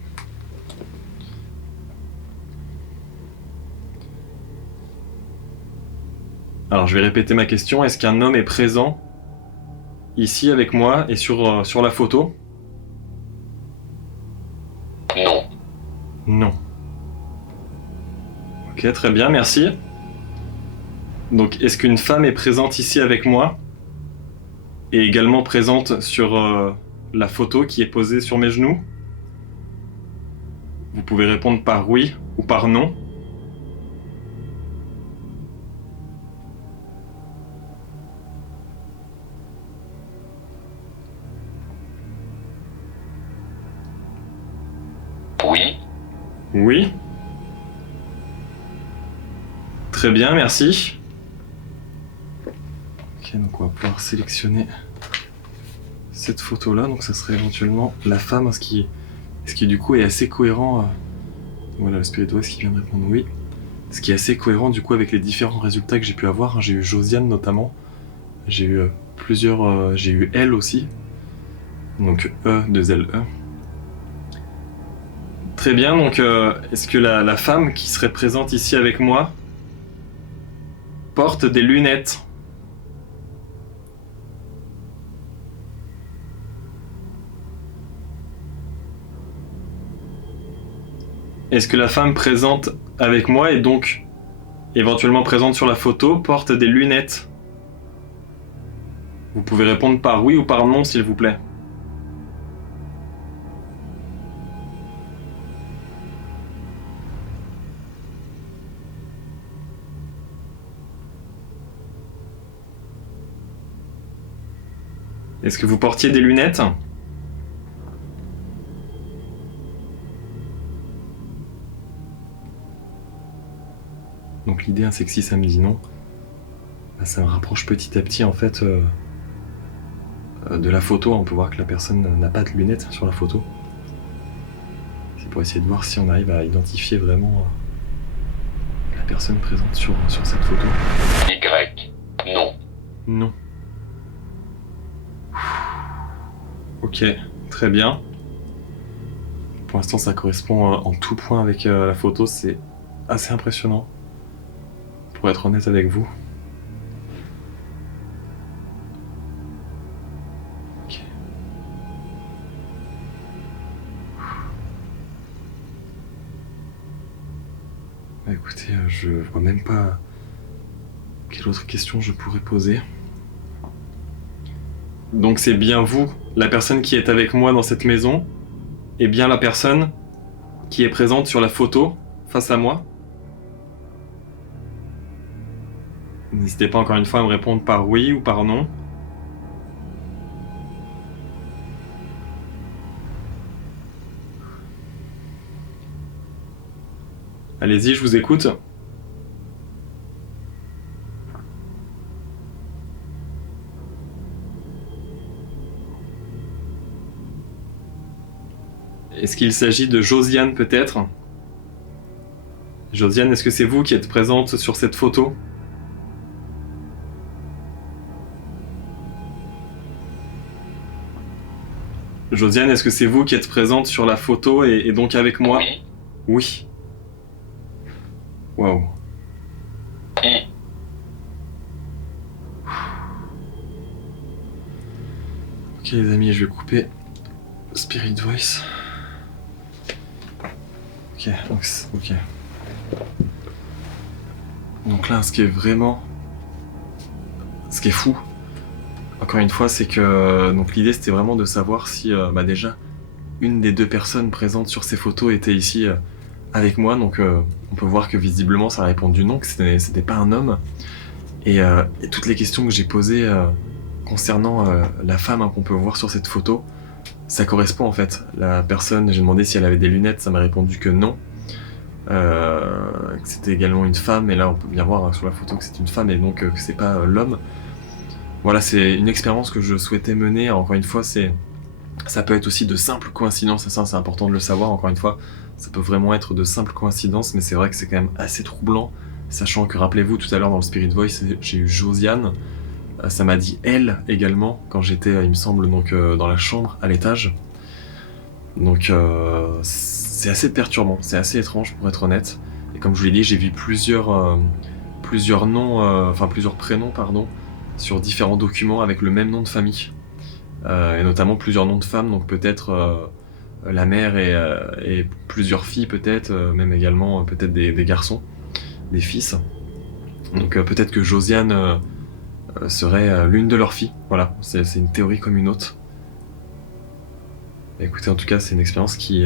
Alors je vais répéter ma question. Est-ce qu'un homme est présent ici avec moi et sur la photo? Non. Non. Ok, très bien, merci. Donc, est-ce qu'une femme est présente ici avec moi et également présente sur la photo qui est posée sur mes genoux? Vous pouvez répondre par oui ou par non. Oui. Oui. Très bien, merci. Ok, donc on va pouvoir sélectionner cette photo-là. Donc ça serait éventuellement la femme, ce qui du coup est assez cohérent. Voilà, le Spirit Voice qui vient de répondre oui. Ce qui est assez cohérent du coup avec les différents résultats que j'ai pu avoir. J'ai eu Josiane notamment. J'ai eu plusieurs... j'ai eu elle aussi. Donc E, 2 L, E. Très bien, donc est-ce que la femme qui serait présente ici avec moi porte des lunettes? Est-ce que la femme présente avec moi et donc éventuellement présente sur la photo porte des lunettes? Vous pouvez répondre par oui ou par non s'il vous plaît. Est-ce que vous portiez des lunettes? Donc l'idée, c'est que si ça me dit non, bah, ça me rapproche petit à petit en fait de la photo. On peut voir que la personne n'a pas de lunettes sur la photo. C'est pour essayer de voir si on arrive à identifier vraiment la personne présente sur cette photo. Y. Non. Non. Ok, très bien. Pour l'instant, ça correspond en tout point avec la photo. C'est assez impressionnant, pour être honnête avec vous. Ok. Bah, écoutez, je vois même pas quelle autre question je pourrais poser. Donc c'est bien vous, la personne qui est avec moi dans cette maison, et bien la personne qui est présente sur la photo face à moi. N'hésitez pas encore une fois à me répondre par oui ou par non. Allez-y, je vous écoute. Est-ce qu'il s'agit de Josiane peut-être? Josiane, est-ce que c'est vous qui êtes présente sur cette photo? Josiane, est-ce que c'est vous qui êtes présente sur la photo et donc avec moi? Oui. Oui. Waouh. I. Ok les amis, je vais couper Spirit Voice. Ok. Donc là, ce qui est fou, encore une fois, c'est que donc l'idée c'était vraiment de savoir si déjà une des deux personnes présentes sur ces photos était ici avec moi. Donc on peut voir que visiblement ça a répondu non, que c'était pas un homme. Et toutes les questions que j'ai posées concernant la femme qu'on peut voir sur cette photo, ça correspond en fait. La personne, j'ai demandé si elle avait des lunettes, ça m'a répondu que non. Que c'était également une femme, et là on peut bien voir sur la photo que c'est une femme et donc que c'est pas l'homme. Voilà, c'est une expérience que je souhaitais mener. Encore une fois, ça peut être aussi de simples coïncidences, et ça c'est important de le savoir. Encore une fois, ça peut vraiment être de simples coïncidences, mais c'est vrai que c'est quand même assez troublant, sachant que, rappelez-vous, tout à l'heure dans le Spirit Voice, j'ai eu Josiane. Ça m'a dit elle également quand j'étais, il me semble, donc dans la chambre à l'étage. Donc c'est assez perturbant, c'est assez étrange pour être honnête. Et comme je vous l'ai dit, j'ai vu plusieurs prénoms sur différents documents avec le même nom de famille. Et notamment plusieurs noms de femmes, donc peut-être la mère et plusieurs filles peut-être, même également peut-être des garçons, des fils. Donc peut-être que Josiane serait l'une de leurs filles. Voilà, c'est une théorie comme une autre. Écoutez, en tout cas, c'est une expérience qui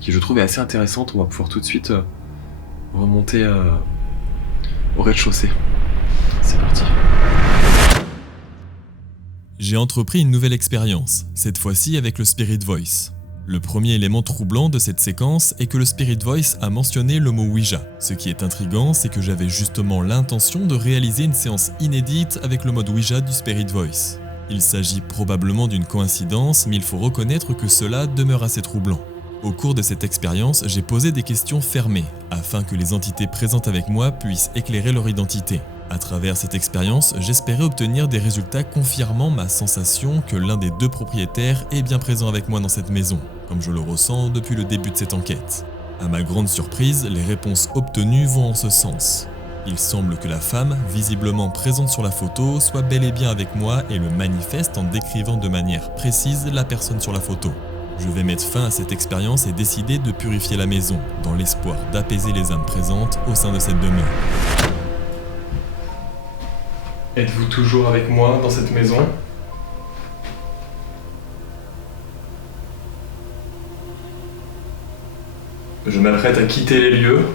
je trouve est assez intéressante. On va pouvoir tout de suite remonter au rez-de-chaussée. C'est parti. J'ai entrepris une nouvelle expérience, cette fois-ci avec le Spirit Voice. Le premier élément troublant de cette séquence est que le Spirit Voice a mentionné le mot Ouija. Ce qui est intriguant, c'est que j'avais justement l'intention de réaliser une séance inédite avec le mode Ouija du Spirit Voice. Il s'agit probablement d'une coïncidence, mais il faut reconnaître que cela demeure assez troublant. Au cours de cette expérience, j'ai posé des questions fermées, afin que les entités présentes avec moi puissent éclairer leur identité. À travers cette expérience, j'espérais obtenir des résultats confirmant ma sensation que l'un des deux propriétaires est bien présent avec moi dans cette maison, comme je le ressens depuis le début de cette enquête. À ma grande surprise, les réponses obtenues vont en ce sens. Il semble que la femme, visiblement présente sur la photo, soit bel et bien avec moi et le manifeste en décrivant de manière précise la personne sur la photo. Je vais mettre fin à cette expérience et décider de purifier la maison, dans l'espoir d'apaiser les âmes présentes au sein de cette demeure. Êtes-vous toujours avec moi dans cette maison? Je m'apprête à quitter les lieux.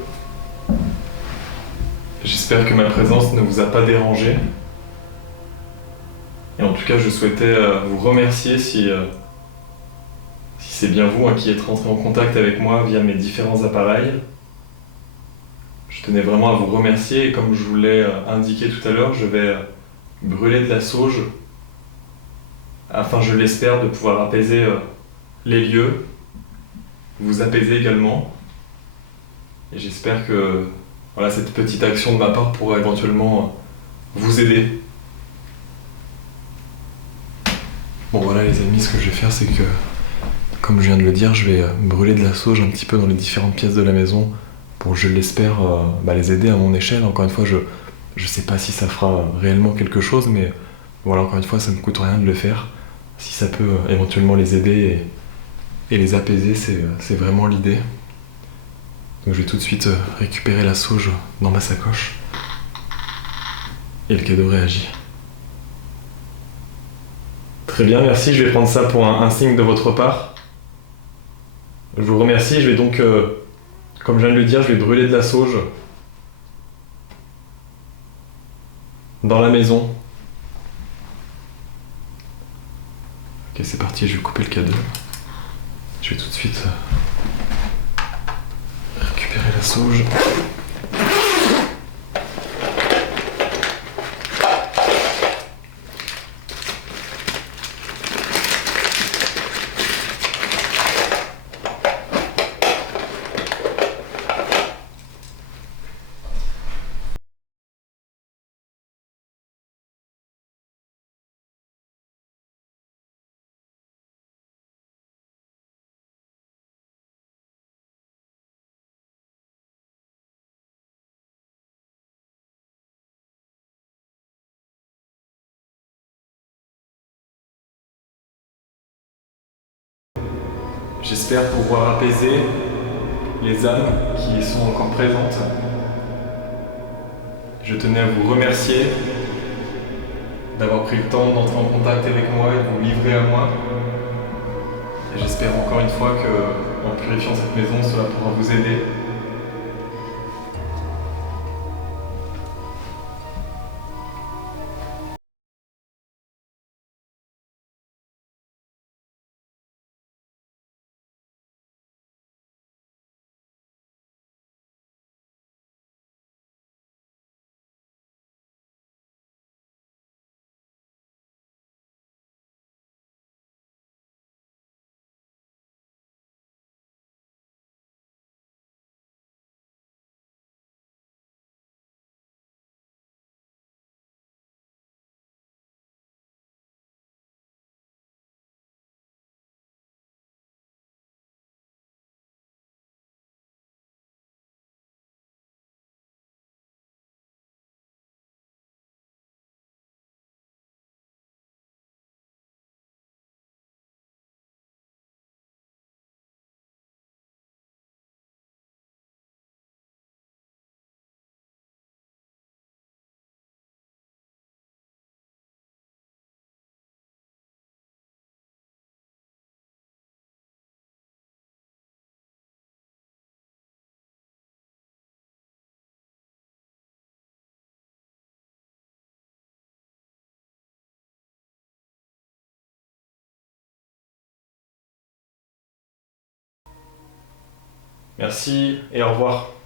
J'espère que ma présence ne vous a pas dérangé. Et en tout cas, je souhaitais vous remercier si c'est bien vous qui êtes rentré en contact avec moi via mes différents appareils. Je tenais vraiment à vous remercier et comme je vous l'ai indiqué tout à l'heure, je vais brûler de la sauge afin, je l'espère, de pouvoir apaiser les lieux, vous apaiser également. Et j'espère que voilà, cette petite action de ma part pourra éventuellement vous aider. Bon voilà les amis, ce que je vais faire c'est que, comme je viens de le dire, je vais brûler de la sauge un petit peu dans les différentes pièces de la maison pour, je l'espère, les aider à mon échelle. Encore une fois, je sais pas si ça fera réellement quelque chose, mais voilà, encore une fois, ça me coûte rien de le faire. Si ça peut éventuellement les aider et les apaiser, c'est vraiment l'idée. Donc je vais tout de suite récupérer la sauge dans ma sacoche. Et le cadeau réagit. Très bien, merci. Je vais prendre ça pour un signe de votre part. Je vous remercie. Je vais donc, comme je viens de le dire, je vais brûler de la sauge dans la maison. Ok, c'est parti. Je vais couper le cadeau. Je vais tout de suite récupérer la sauge. J'espère pouvoir apaiser les âmes qui sont encore présentes. Je tenais à vous remercier d'avoir pris le temps d'entrer en contact avec moi et de vous livrer à moi. Et j'espère encore une fois que, en purifiant cette maison, cela pourra vous aider. Merci et au revoir.